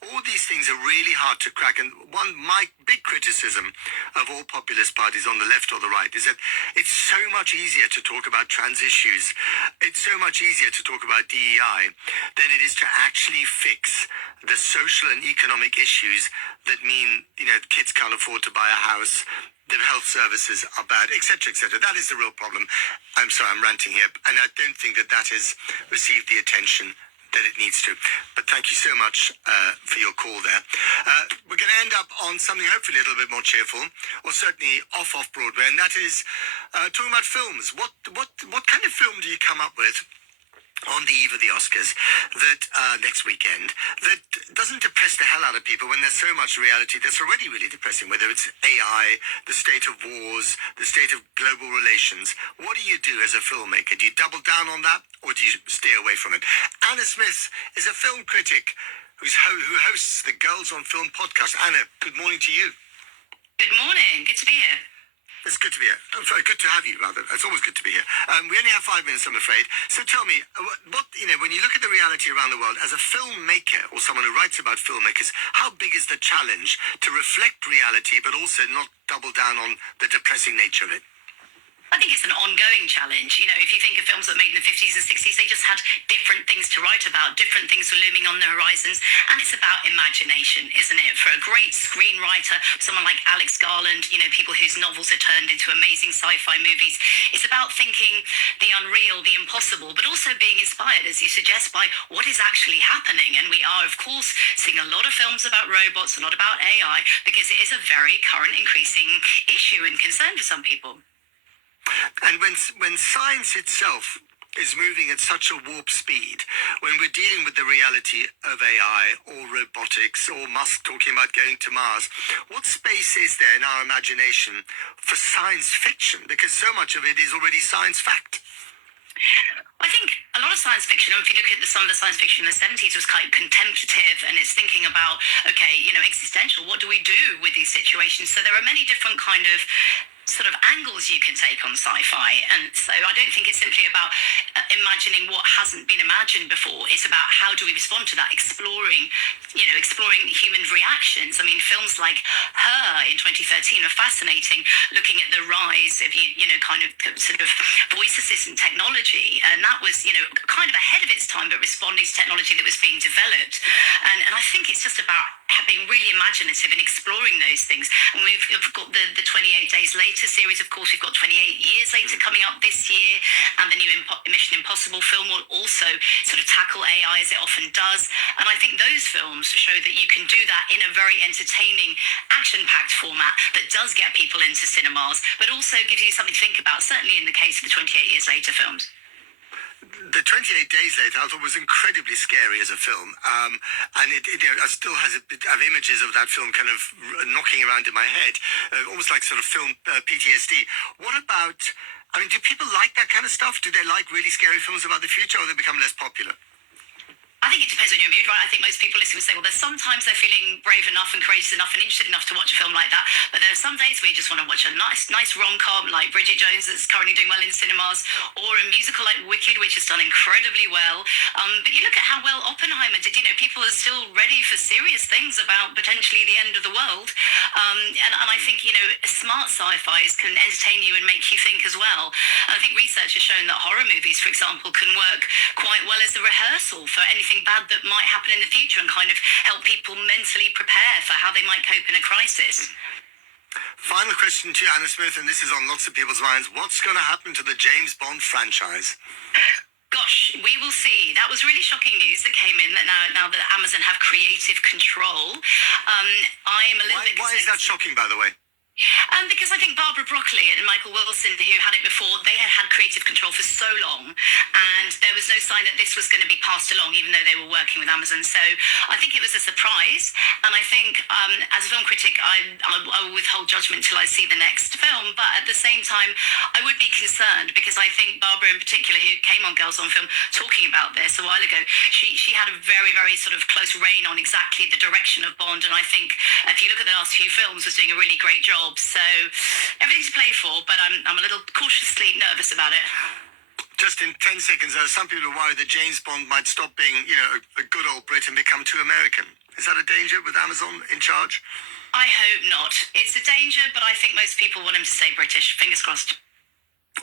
all these things are really hard to crack. And my big criticism of all populist parties on the left or the right is that it's so much easier to talk about trans issues. It's so much easier to talk about DEI than it is to actually fix the social and economic issues that mean, kids can't afford to buy a house, the health services are bad, etc., etc. That is the real problem. I'm sorry, I'm ranting here, and I don't think that has received the attention that it needs to. But thank you so much for your call there. We're going to end up on something hopefully a little bit more cheerful, or certainly off Broadway, and that is talking about films. What kind of film do you come up with on the eve of the Oscars that next weekend that doesn't depress the hell out of people when there's so much reality that's already really depressing, whether it's AI, the state of wars, the state of global relations? What do you do as a filmmaker? Do you double down on that, or do you stay away from it? Anna Smith is a film critic who hosts the Girls on Film podcast. Anna, good morning to you. Good morning. Good to be here. It's good to be here. I'm sorry, good to have you, rather. It's always good to be here. We only have 5 minutes, I'm afraid. So tell me, when you look at the reality around the world, as a filmmaker or someone who writes about filmmakers, how big is the challenge to reflect reality but also not double down on the depressing nature of it? I think it's an ongoing challenge. If you think of films that were made in the 50s and 60s, they just had different things to write about, different things were looming on the horizons, and it's about imagination, isn't it? For a great screenwriter, someone like Alex Garland, people whose novels are turned into amazing sci-fi movies, it's about thinking the unreal, the impossible, but also being inspired, as you suggest, by what is actually happening. And we are, of course, seeing a lot of films about robots, a lot about AI, because it is a very current, increasing issue and concern for some people. And when science itself is moving at such a warp speed, when we're dealing with the reality of AI or robotics or Musk talking about going to Mars, what space is there in our imagination for science fiction? Because so much of it is already science fact. I think a lot of science fiction, if you look at some of the science fiction in the 70s, was quite contemplative, and it's thinking about, existential, what do we do with these situations? So there are many different kind of sort of angles you can take on sci-fi, and so I don't think it's simply about imagining what hasn't been imagined before. It's about how do we respond to that, exploring human reactions. I mean, films like Her in 2013 are fascinating, looking at the rise of sort of voice assistant technology, and that was kind of ahead of its time, but responding to technology that was being developed, and I think it's just about being really imaginative and exploring those things. And we've got the 28 Days Later series, of course. We've got 28 Years Later coming up this year, and the new Mission Impossible film will also sort of tackle AI as it often does. And I think those films show that you can do that in a very entertaining, action-packed format that does get people into cinemas, but also gives you something to think about, certainly in the case of the 28 Years Later films. The 28 Days Later, I thought, was incredibly scary as a film, and it I still have images of that film kind of knocking around in my head, almost like sort of film PTSD. What about? I mean, do people like that kind of stuff? Do they like really scary films about the future, or they become less popular? I think it depends on your mood, right? I think most people listening will say, well, there's sometimes they're feeling brave enough and courageous enough and interested enough to watch a film like that, but there are some days where you just want to watch a nice rom-com like Bridget Jones that's currently doing well in cinemas, or a musical like Wicked, which has done incredibly well. But you look at how well Oppenheimer did. You know, people are still ready for serious things about potentially the end of the world. And I think, you know, smart sci-fis can entertain you and make you think as well. And I think research has shown that horror movies, for example, can work quite well as a rehearsal for anything bad that might happen in the future and kind of help people mentally prepare for how they might cope in a crisis. Final question to you, Anna Smith, and this is on lots of people's minds. What's going to happen to the James Bond franchise? Gosh, we will see. That was really shocking news that came in that now that Amazon have creative control. I am a little bit concerned. Why is that shocking, by the way? Because I think Barbara Broccoli and Michael Wilson, who had it before, they had creative control for so long, and there was no sign that this was going to be passed along, even though they were working with Amazon. So I think it was a surprise, and I think as a film critic, I will withhold judgment till I see the next film. But at the same time, I would be concerned because I think Barbara, in particular, who came on Girls on Film talking about this a while ago, she had a very, very sort of close rein on exactly the direction of Bond, and I think if you look at the last few films, was doing a really great job. So everything to play for, but I'm a little cautiously nervous about it. Just in 10 seconds, some people are worried that James Bond might stop being, you know, a good old Brit and become too American. Is that a danger with Amazon in charge? I hope not. It's a danger, but I think most people want him to stay British. Fingers crossed.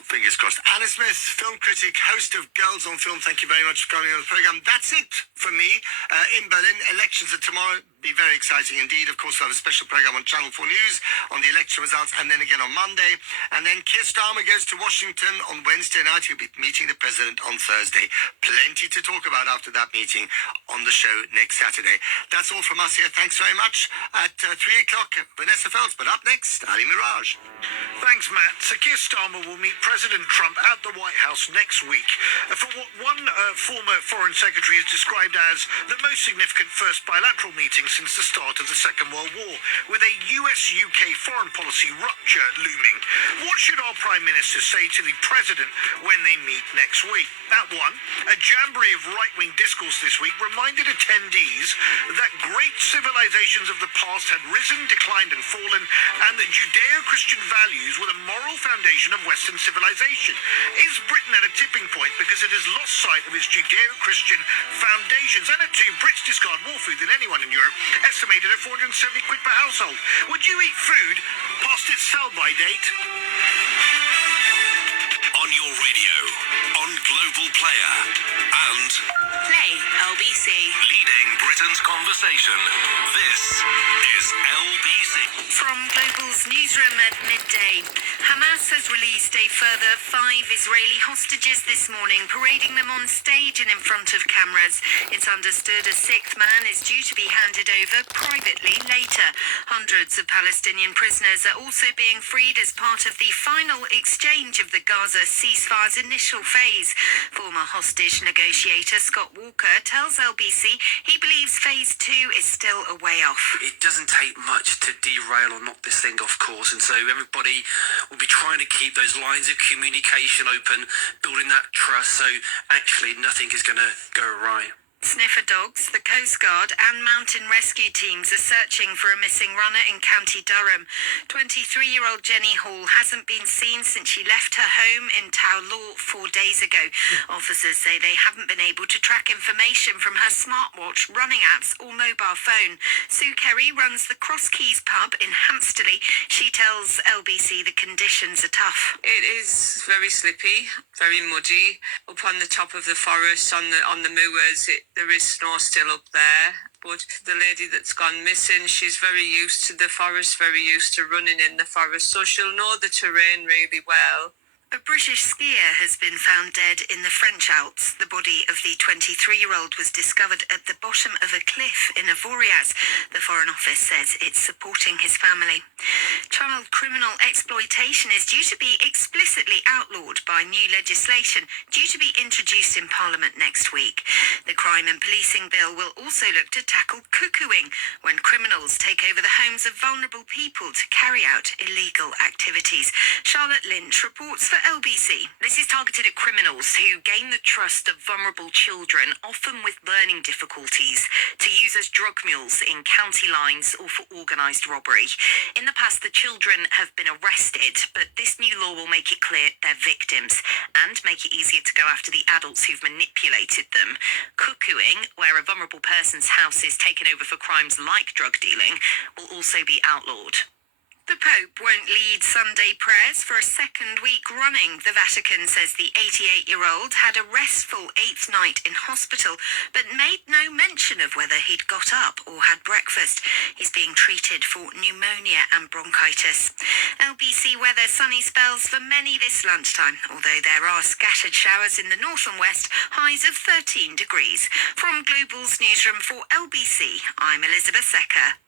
Fingers crossed. Anna Smith, film critic, host of Girls on Film. Thank you very much for coming on the programme. That's it for me in Berlin. Elections are tomorrow. Be very exciting indeed. Of course, we'll have a special programme on Channel 4 News on the election results, and then again on Monday. And then Keir Starmer goes to Washington on Wednesday night. He'll be meeting the president on Thursday. Plenty to talk about after that meeting on the show next Saturday. That's all from us here. Thanks very much. At 3 o'clock, Vanessa Feltz. But up next, Ali Mirage. Thanks, Matt. So Keir Starmer will meet President Trump at the White House next week for what one former foreign secretary has described as the most significant first bilateral meeting since the start of the Second World War, with a US-UK foreign policy rupture looming. What should our Prime Minister say to the President when they meet next week? At one, a jamboree of right-wing discourse this week reminded attendees that great civilizations of the past had risen, declined and fallen, and that Judeo-Christian values were the moral foundation of Western civilization. Is Britain at a tipping point because it has lost sight of its Judeo-Christian foundations? And at two, Brits discard more food than anyone in Europe, estimated at 470 quid per household. Would you eat food past its sell-by date? On your radio, on Global Player, and Play LBC. leading Britain's conversation. This is LBC. From Global's newsroom at midday, Hamas has released a further 5 Israeli hostages this morning, parading them on stage and in front of cameras. It's understood a 6th man is due to be handed over privately later. Hundreds of Palestinian prisoners are also being freed as part of the final exchange of the Gaza ceasefire's initial phase. Former hostage negotiator Scott Walker tells LBC he believes phase 2 is still a way off. It doesn't take much to derail or knock this thing off course, and so everybody will be trying to keep those lines of communication open, building that trust, so actually nothing is going to go awry. Sniffer dogs, the Coast Guard and mountain rescue teams are searching for a missing runner in County Durham. 23-year-old Jenny Hall hasn't been seen since she left her home in Towlaw 4 days ago. Officers say they haven't been able to track information from her smartwatch, running apps or mobile phone. Sue Kerry runs the Cross Keys pub in Hampsterley. She tells LBC the conditions are tough. It is very slippy, very muddy. Up on the top of the forest, on the moors, there is snow still up there, but the lady that's gone missing, she's very used to the forest, very used to running in the forest, so she'll know the terrain really well. A British skier has been found dead in the French Alps. The body of the 23-year-old was discovered at the bottom of a cliff in Avoriaz. The Foreign Office says it's supporting his family. Child criminal exploitation is due to be explicitly outlawed by new legislation due to be introduced in Parliament next week. The Crime and Policing Bill will also look to tackle cuckooing, when criminals take over the homes of vulnerable people to carry out illegal activities. Charlotte Lynch reports for LBC, this is targeted at criminals who gain the trust of vulnerable children, often with learning difficulties, to use as drug mules in county lines or for organised robbery. In the past, the children have been arrested, but this new law will make it clear they're victims and make it easier to go after the adults who've manipulated them. Cuckooing, where a vulnerable person's house is taken over for crimes like drug dealing, will also be outlawed. The Pope won't lead Sunday prayers for a second week running. The Vatican says the 88-year-old had a restful 8th night in hospital, but made no mention of whether he'd got up or had breakfast. He's being treated for pneumonia and bronchitis. LBC weather, sunny spells for many this lunchtime, although there are scattered showers in the north and west, highs of 13 degrees. From Global's newsroom for LBC, I'm Elizabeth Secker.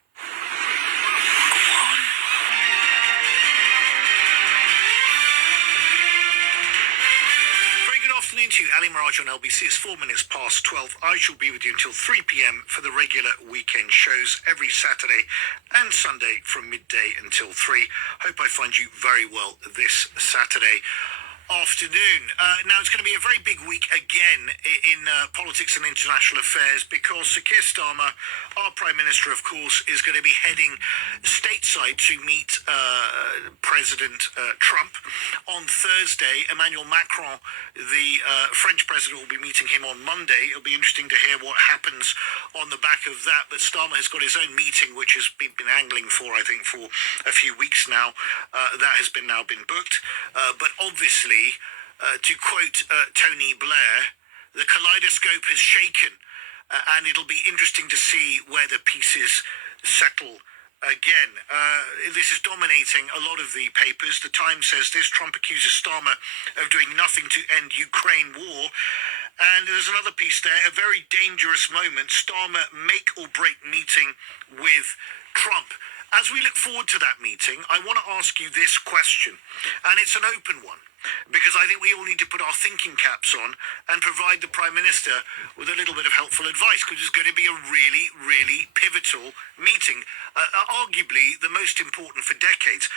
Afternoon to you, Ali Mirage on LBC. It's 4 minutes past 12. I shall be with you until 3 p.m. for the regular weekend shows every Saturday and Sunday from midday until 3. Hope I find you very well this Saturday afternoon. Now, it's going to be a very big week again in politics and international affairs, because Sir Keir Starmer, our Prime Minister, of course, is going to be heading stateside to meet President Trump on Thursday. Emmanuel Macron, the French president, will be meeting him on Monday. It'll be interesting to hear what happens on the back of that. But Starmer has got his own meeting, which has been angling for, I think, for a few weeks now. That has now been booked. But obviously, to quote Tony Blair, the kaleidoscope has shaken, and it'll be interesting to see where the pieces settle again. This is dominating a lot of the papers. The Times says this: Trump accuses Starmer of doing nothing to end Ukraine war. And there's another piece there: a very dangerous moment, Starmer make or break meeting with Trump. As we look forward to that meeting, I want to ask you this question, and it's an open one, because I think we all need to put our thinking caps on and provide the Prime Minister with a little bit of helpful advice, because it's going to be a really, really pivotal meeting, arguably the most important for decades.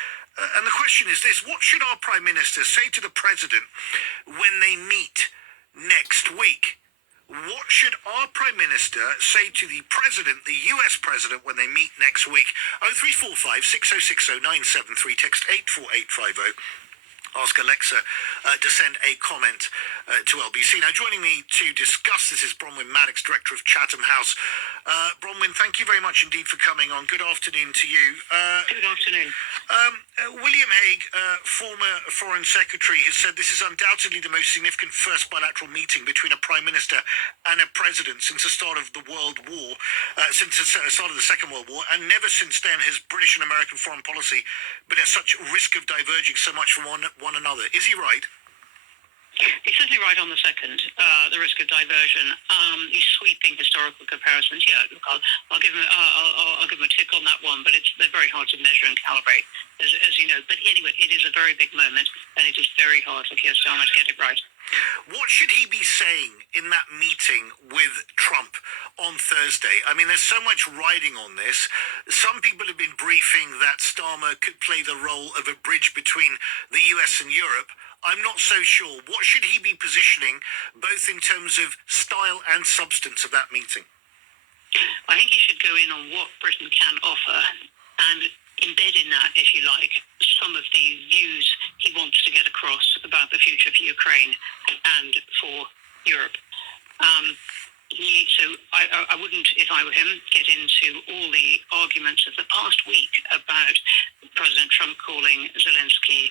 And the question is this: what should our Prime Minister say to the President when they meet next week? What should our Prime Minister say to the President, the US President, when they meet next week? 0345 6060 973, text 84850. Ask Alexa to send a comment to LBC. Now, joining me to discuss this is Bronwyn Maddox, Director of Chatham House. Bronwyn, thank you very much indeed for coming on. Good afternoon to you. Good afternoon. William Hague, former Foreign Secretary, has said this is undoubtedly the most significant first bilateral meeting between a Prime Minister and a President since the start of the World War, since the start of the Second World War, and never since then has British and American foreign policy been at such risk of diverging so much from one another. Is he right? He's certainly right on the second, the risk of diversion. He's sweeping historical comparisons. Yeah, look, I'll give him I'll give him a tick on that one, but they're very hard to measure and calibrate, as you know. But anyway, it is a very big moment, and it is very hard for Keir Starmer to get it right. What should he be saying in that meeting with Trump on Thursday? I mean, there's so much riding on this. Some people have been briefing that Starmer could play the role of a bridge between the US and Europe. I'm not so sure. What should he be positioning, both in terms of style and substance of that meeting? I think he should go in on what Britain can offer and embed in that, if you like, some of the views he wants to get across about the future for Ukraine and for Europe. So I wouldn't, if I were him, get into all the arguments of the past week about President Trump calling Zelensky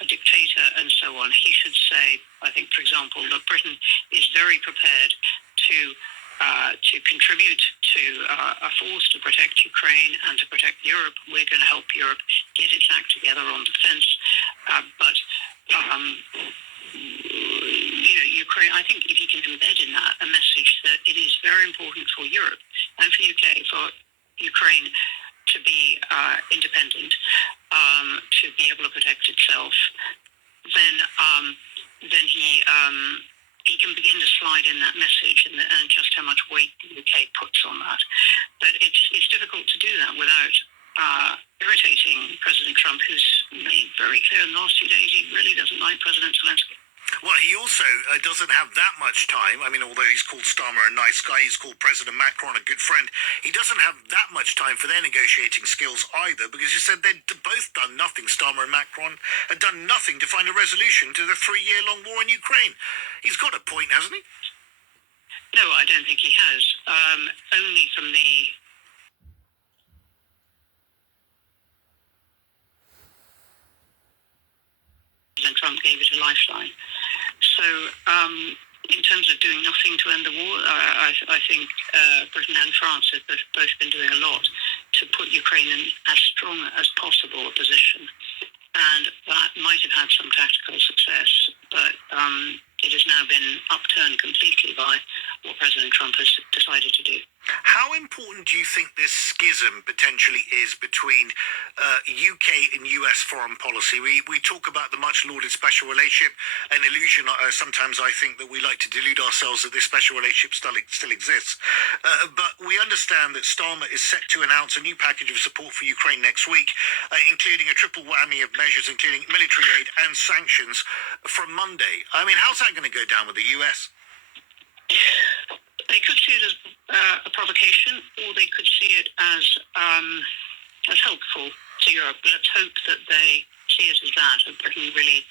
a dictator and so on. He should say, I think, for example, that Britain is very prepared to contribute to a force to protect Ukraine and to protect Europe. We're going to help Europe get its act together on defense. Ukraine, I think if you can embed in that a message that it is very important for Europe and for UK, for Ukraine to be independent, to be able to protect itself, then he can begin to slide in that message and just how much weight the UK puts on that. But it's difficult to do that without irritating President Trump, who's made very clear in the last 2 days he really doesn't like President Zelensky. Well, he also doesn't have that much time. I mean, although he's called Starmer a nice guy, he's called President Macron a good friend. He doesn't have that much time for their negotiating skills either, because you said they'd both done nothing. Starmer and Macron had done nothing to find a resolution to the 3-year-long war in Ukraine. He's got a point, hasn't he? No, I don't think he has. Only from the... President Trump gave it a lifeline. So, in terms of doing nothing to end the war, I think Britain and France have both been doing a lot to put Ukraine in as strong as possible a position. And that might have had some tactical success, but it has now been upturned completely by what President Trump has decided to do. How important do you think this schism potentially is between UK and US foreign policy? We talk about the much lauded special relationship, an illusion. Sometimes I think that we like to delude ourselves that this special relationship still exists. But we understand that Starmer is set to announce a new package of support for Ukraine next week, including a triple whammy of measures, including military aid and sanctions from Monday. I mean, how's that going to go down with the US? They could see it as a provocation, or they could see it as helpful to Europe. But let's hope that they see it as that, of Britain really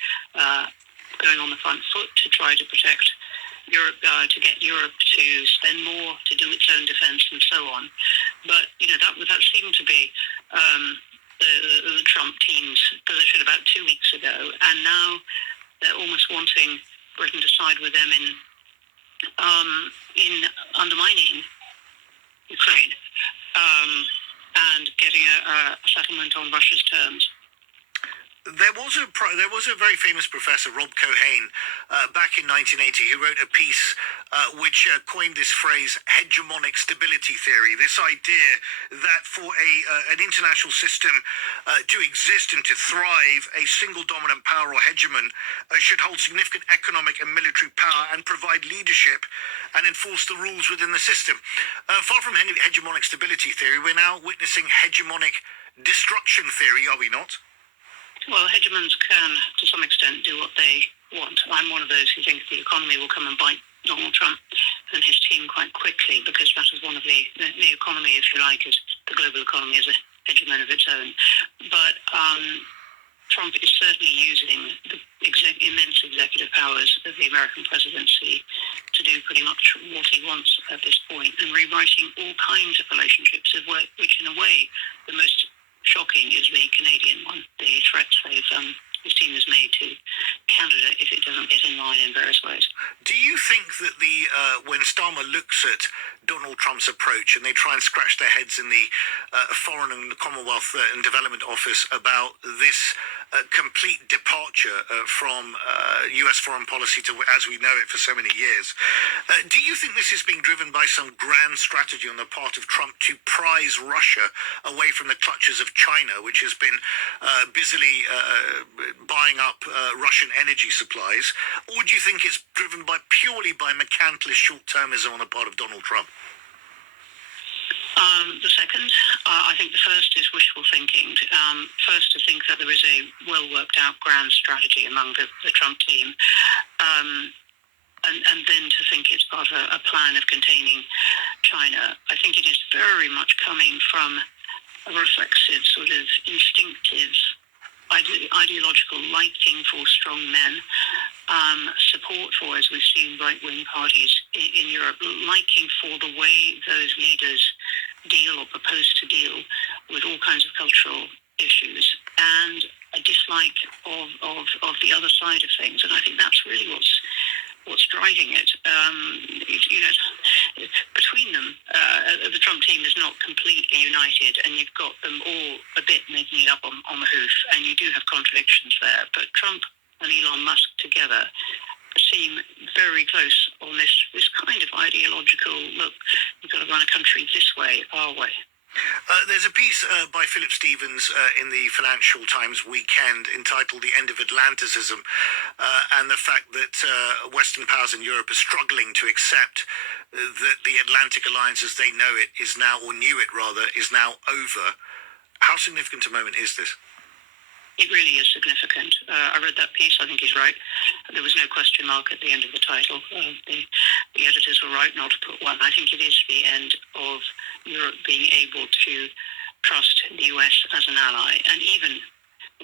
going on the front foot to try to protect Europe, to get Europe to spend more, to do its own defence and so on. But, that seemed to be the Trump team's position about 2 weeks ago, and now they're almost wanting Britain to side with them in undermining Ukraine and getting a settlement on Russia's terms. There was a very famous professor, Rob Cohen, back in 1980, who wrote a piece which coined this phrase, hegemonic stability theory. This idea that for an international system to exist and to thrive, a single dominant power or hegemon should hold significant economic and military power and provide leadership and enforce the rules within the system. Far from hegemonic stability theory, we're now witnessing hegemonic destruction theory, are we not? Well, hegemons can, to some extent, do what they want. I'm one of those who think the economy will come and bite Donald Trump and his team quite quickly, because that is one of the economy, if you like, is the global economy as a hegemon of its own. But Trump is certainly using the immense executive powers of the American presidency to do pretty much what he wants at this point, and rewriting all kinds of relationships, which in a way, the most shocking is the Canadian one, the threats his team has made to Canada if it doesn't get in line in various ways. Do you think that when Starmer looks at Donald Trump's approach and they try and scratch their heads in the Foreign and Commonwealth and Development Office about this complete departure from US foreign policy to as we know it for so many years, do you think this is being driven by some grand strategy on the part of Trump to prize Russia away from the clutches of China, which has been busily buying up Russian energy supplies, or do you think it's driven purely by mercantilist short-termism on the part of Donald Trump? The second, I think the first is wishful thinking. First, to think that there is a well-worked-out grand strategy among the Trump team, and then to think it's part of a plan of containing China. I think it is very much coming from a reflexive, sort of instinctive, ideological liking for strong men, support for, as we've seen, right-wing parties in Europe, liking for the way those leaders deal or propose to deal with all kinds of cultural issues, and a dislike of the other side of things. And I think that's really what's driving it. Between them, the Trump team is not completely united, and you've got them all a bit making it up on the hoof, and you do have contradictions there. But Trump and Elon Musk together seem very close on this kind of ideological, look, we've got to run a country this way, our way. There's a piece by Philip Stevens in the Financial Times weekend entitled The End of Atlanticism, and the fact that Western powers in Europe are struggling to accept that the Atlantic Alliance as they know it is now, or knew it rather, is now over, How significant a moment is this? It really is significant. I read that piece. I think he's right. There was no question mark at the end of the title. The editors were right not to put one. I think it is the end of Europe being able to trust the US as an ally. And even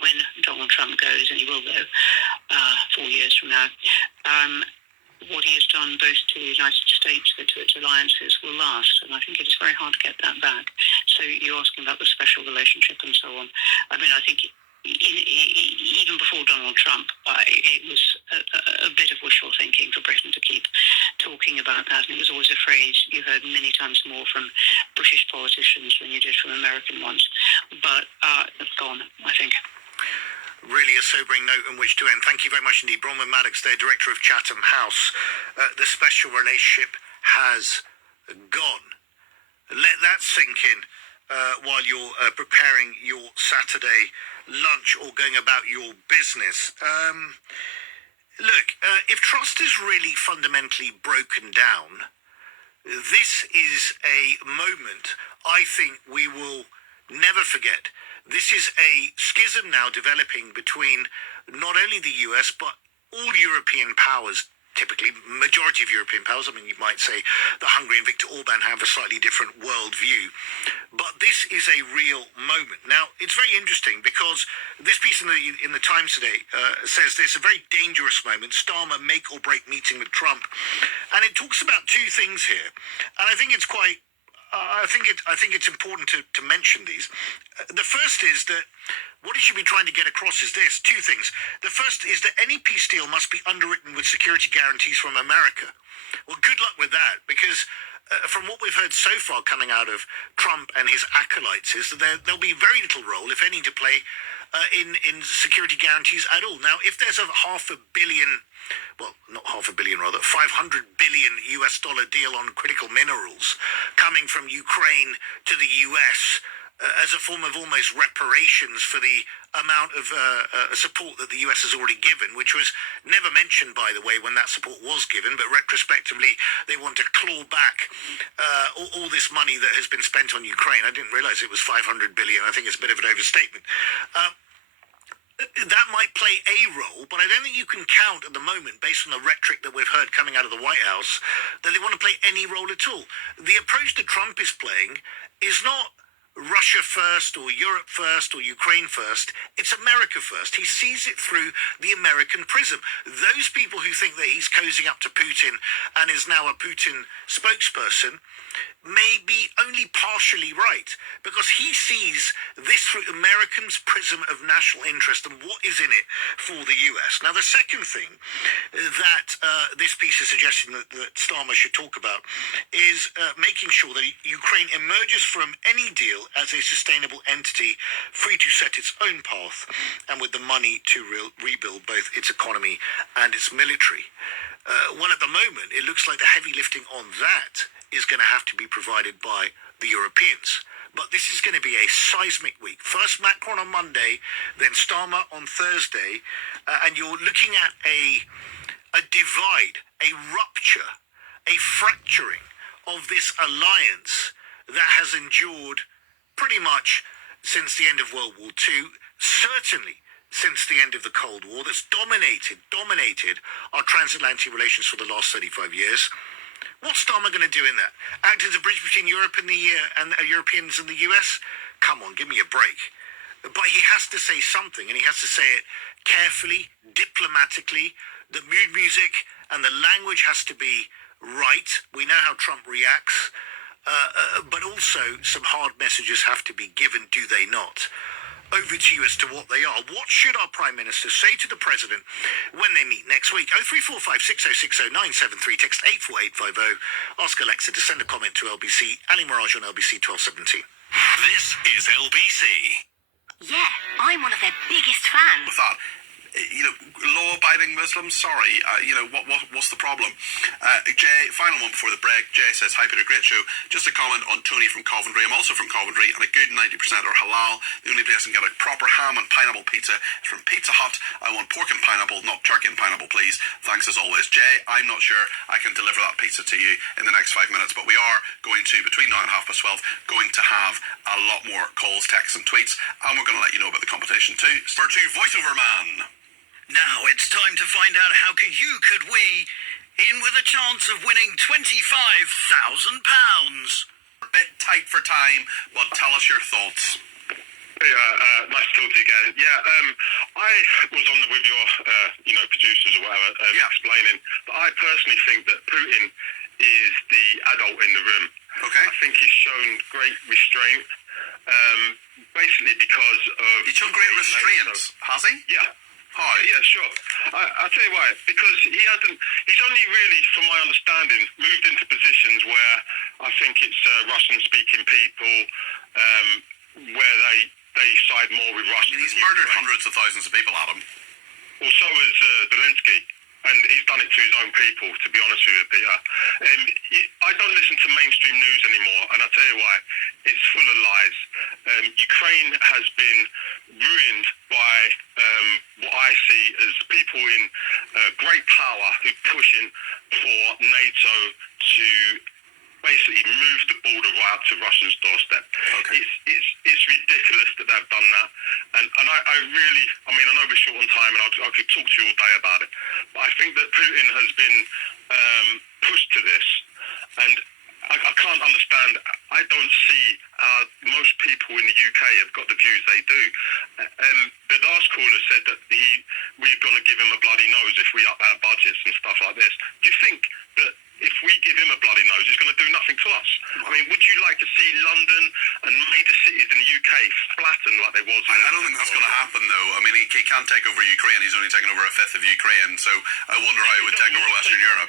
when Donald Trump goes, and he will go 4 years from now, what he has done both to the United States, to its alliances, will last. And I think it is very hard to get that back. So you're asking about the special relationship and so on. I mean, I think even before Donald Trump, it was a bit of wishful thinking for Britain to keep talking about that. And it was always a phrase you heard many times more from British politicians than you did from American ones. But it's gone, I think. Really a sobering note on which to end. Thank you very much indeed. Bronwyn Maddox there, Director of Chatham House. The special relationship has gone. Let that sink in while you're preparing your Saturday lunch or going about your business. Look, if trust is really fundamentally broken down, this is a moment I think we will never forget. This is a schism now developing between not only the US, but all European powers, typically, majority of European powers. I mean, you might say that Hungary and Viktor Orban have a slightly different worldview. But this is a real moment. Now, it's very interesting because this piece in the Times today says this, a very dangerous moment, Starmer make or break meeting with Trump. And it talks about two things here. And I think it's quite... I think it's important to mention these. The first is that what it should be trying to get across is this, two things. The first is that any peace deal must be underwritten with security guarantees from America. Well, good luck with that, because from what we've heard so far coming out of Trump and his acolytes is that there'll be very little role, if any, to play in security guarantees at all. Now, if there's a $500 billion US dollar deal on critical minerals coming from Ukraine to the US as a form of almost reparations for the amount of support that the US has already given, which was never mentioned, by the way, when that support was given, but retrospectively they want to claw back all this money that has been spent on Ukraine. I didn't realize it was $500 billion. I think it's a bit of an overstatement. That might play a role, but I don't think you can count at the moment, based on the rhetoric that we've heard coming out of the White House, that they want to play any role at all. The approach that Trump is playing is not Russia first or Europe first or Ukraine first. It's America first. He sees it through the American prism. Those people who think that he's cozying up to Putin and is now a Putin spokesperson may be only partially right, because he sees this through Americans' prism of national interest and what is in it for the US. Now, the second thing that this piece is suggesting that Starmer should talk about is making sure that Ukraine emerges from any deal as a sustainable entity, free to set its own path, and with the money to rebuild both its economy and its military. Well, at the moment, it looks like the heavy lifting on that is going to have to be provided by the Europeans. But this is going to be a seismic week. First Macron on Monday, then Starmer on Thursday, and you're looking at a divide, a rupture, a fracturing of this alliance that has endured pretty much since the end of World War II, certainly since the end of the Cold War, that's dominated our transatlantic relations for the last 35 years. What's Starmer going to do in that? Act as a bridge between Europe and the Europeans and the US? Come on, give me a break. But he has to say something, and he has to say it carefully, diplomatically. The mood music and the language has to be right. We know how Trump reacts. But also some hard messages have to be given, do they not? Over to you as to what they are. What should our Prime Minister say to the President when they meet next week? 0345 6060 973, text 84850. Ask Alexa to send a comment to LBC. Ali Mirage on LBC 1217. This is LBC. Yeah, I'm one of their biggest fans. Thought law-abiding Muslims. Sorry, what's the problem? Jay, final one before the break. Jay says, "Hi Peter, great show. Just a comment on Tony from Coventry. I'm also from Coventry, and a good 90% are halal. The only place I can get a proper ham and pineapple pizza is from Pizza Hut. I want pork and pineapple, not turkey and pineapple, please. Thanks as always." Jay, I'm not sure I can deliver that pizza to you in the next 5 minutes, but we are going to, between now and 12:30, going to have a lot more calls, texts and tweets, and we're going to let you know about the competition too. For to voiceover man. Now it's time to find out how you could we in with a chance of winning £25,000. A bit tight for time, but tell us your thoughts. Nice to talk to you again. I was on with your, producers or whatever, explaining. But I personally think that Putin is the adult in the room. Okay. I think he's shown great restraint, basically because of. He's shown great restraint, has he? Yeah. Hi. Yeah, sure. I'll tell you why. Because he's only really, from my understanding, moved into positions where I think it's Russian-speaking people, where they side more with Russia. He's murdered hundreds of thousands of people, Adam. Well, so has Zelensky. And he's done it to his own people, to be honest with you, Peter. I don't listen to mainstream news anymore, and I'll tell you why. It's full of lies. Ukraine has been ruined by what I see as people in great power who are pushing for NATO to basically move the border right up to Russia's doorstep. Okay. It's ridiculous that they've done that, and I really, I know we're short on time, and I could talk to you all day about it, but I think that Putin has been pushed to this, and I can't understand. I don't see how most people in the UK have got the views they do. The last caller said that we're going to give him a bloody nose if we up our budgets and stuff like this. Do you think that if we give him a bloody nose, he's going to do nothing to us? Would you like to see London and major cities in the UK flattened like they was? I don't think that's going to happen, though. He can't take over Ukraine. He's only taken over a fifth of Ukraine, so I wonder how he would take over Western Europe.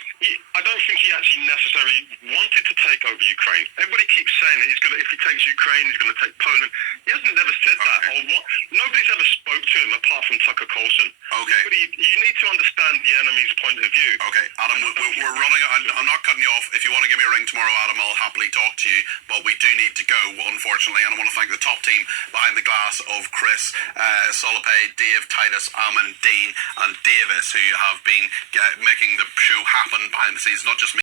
I don't think he actually necessarily wanted to take over Ukraine. Everybody keeps saying that if he takes Ukraine, he's going to take Poland. He hasn't never said that. Or nobody's ever spoke to him apart from Tucker Carlson. Okay. But you need to understand the enemy's point of view. Okay, Adam, we're running. I'm not cutting you off. If you want to give me a ring tomorrow, Adam, I'll happily talk to you. But we do need to go, unfortunately, and I want to thank the top team behind the glass of Chris, Solopay, Dave, Titus, Ammon, Dean, and Davis, who have been making the show happen behind the scenes. Not just me.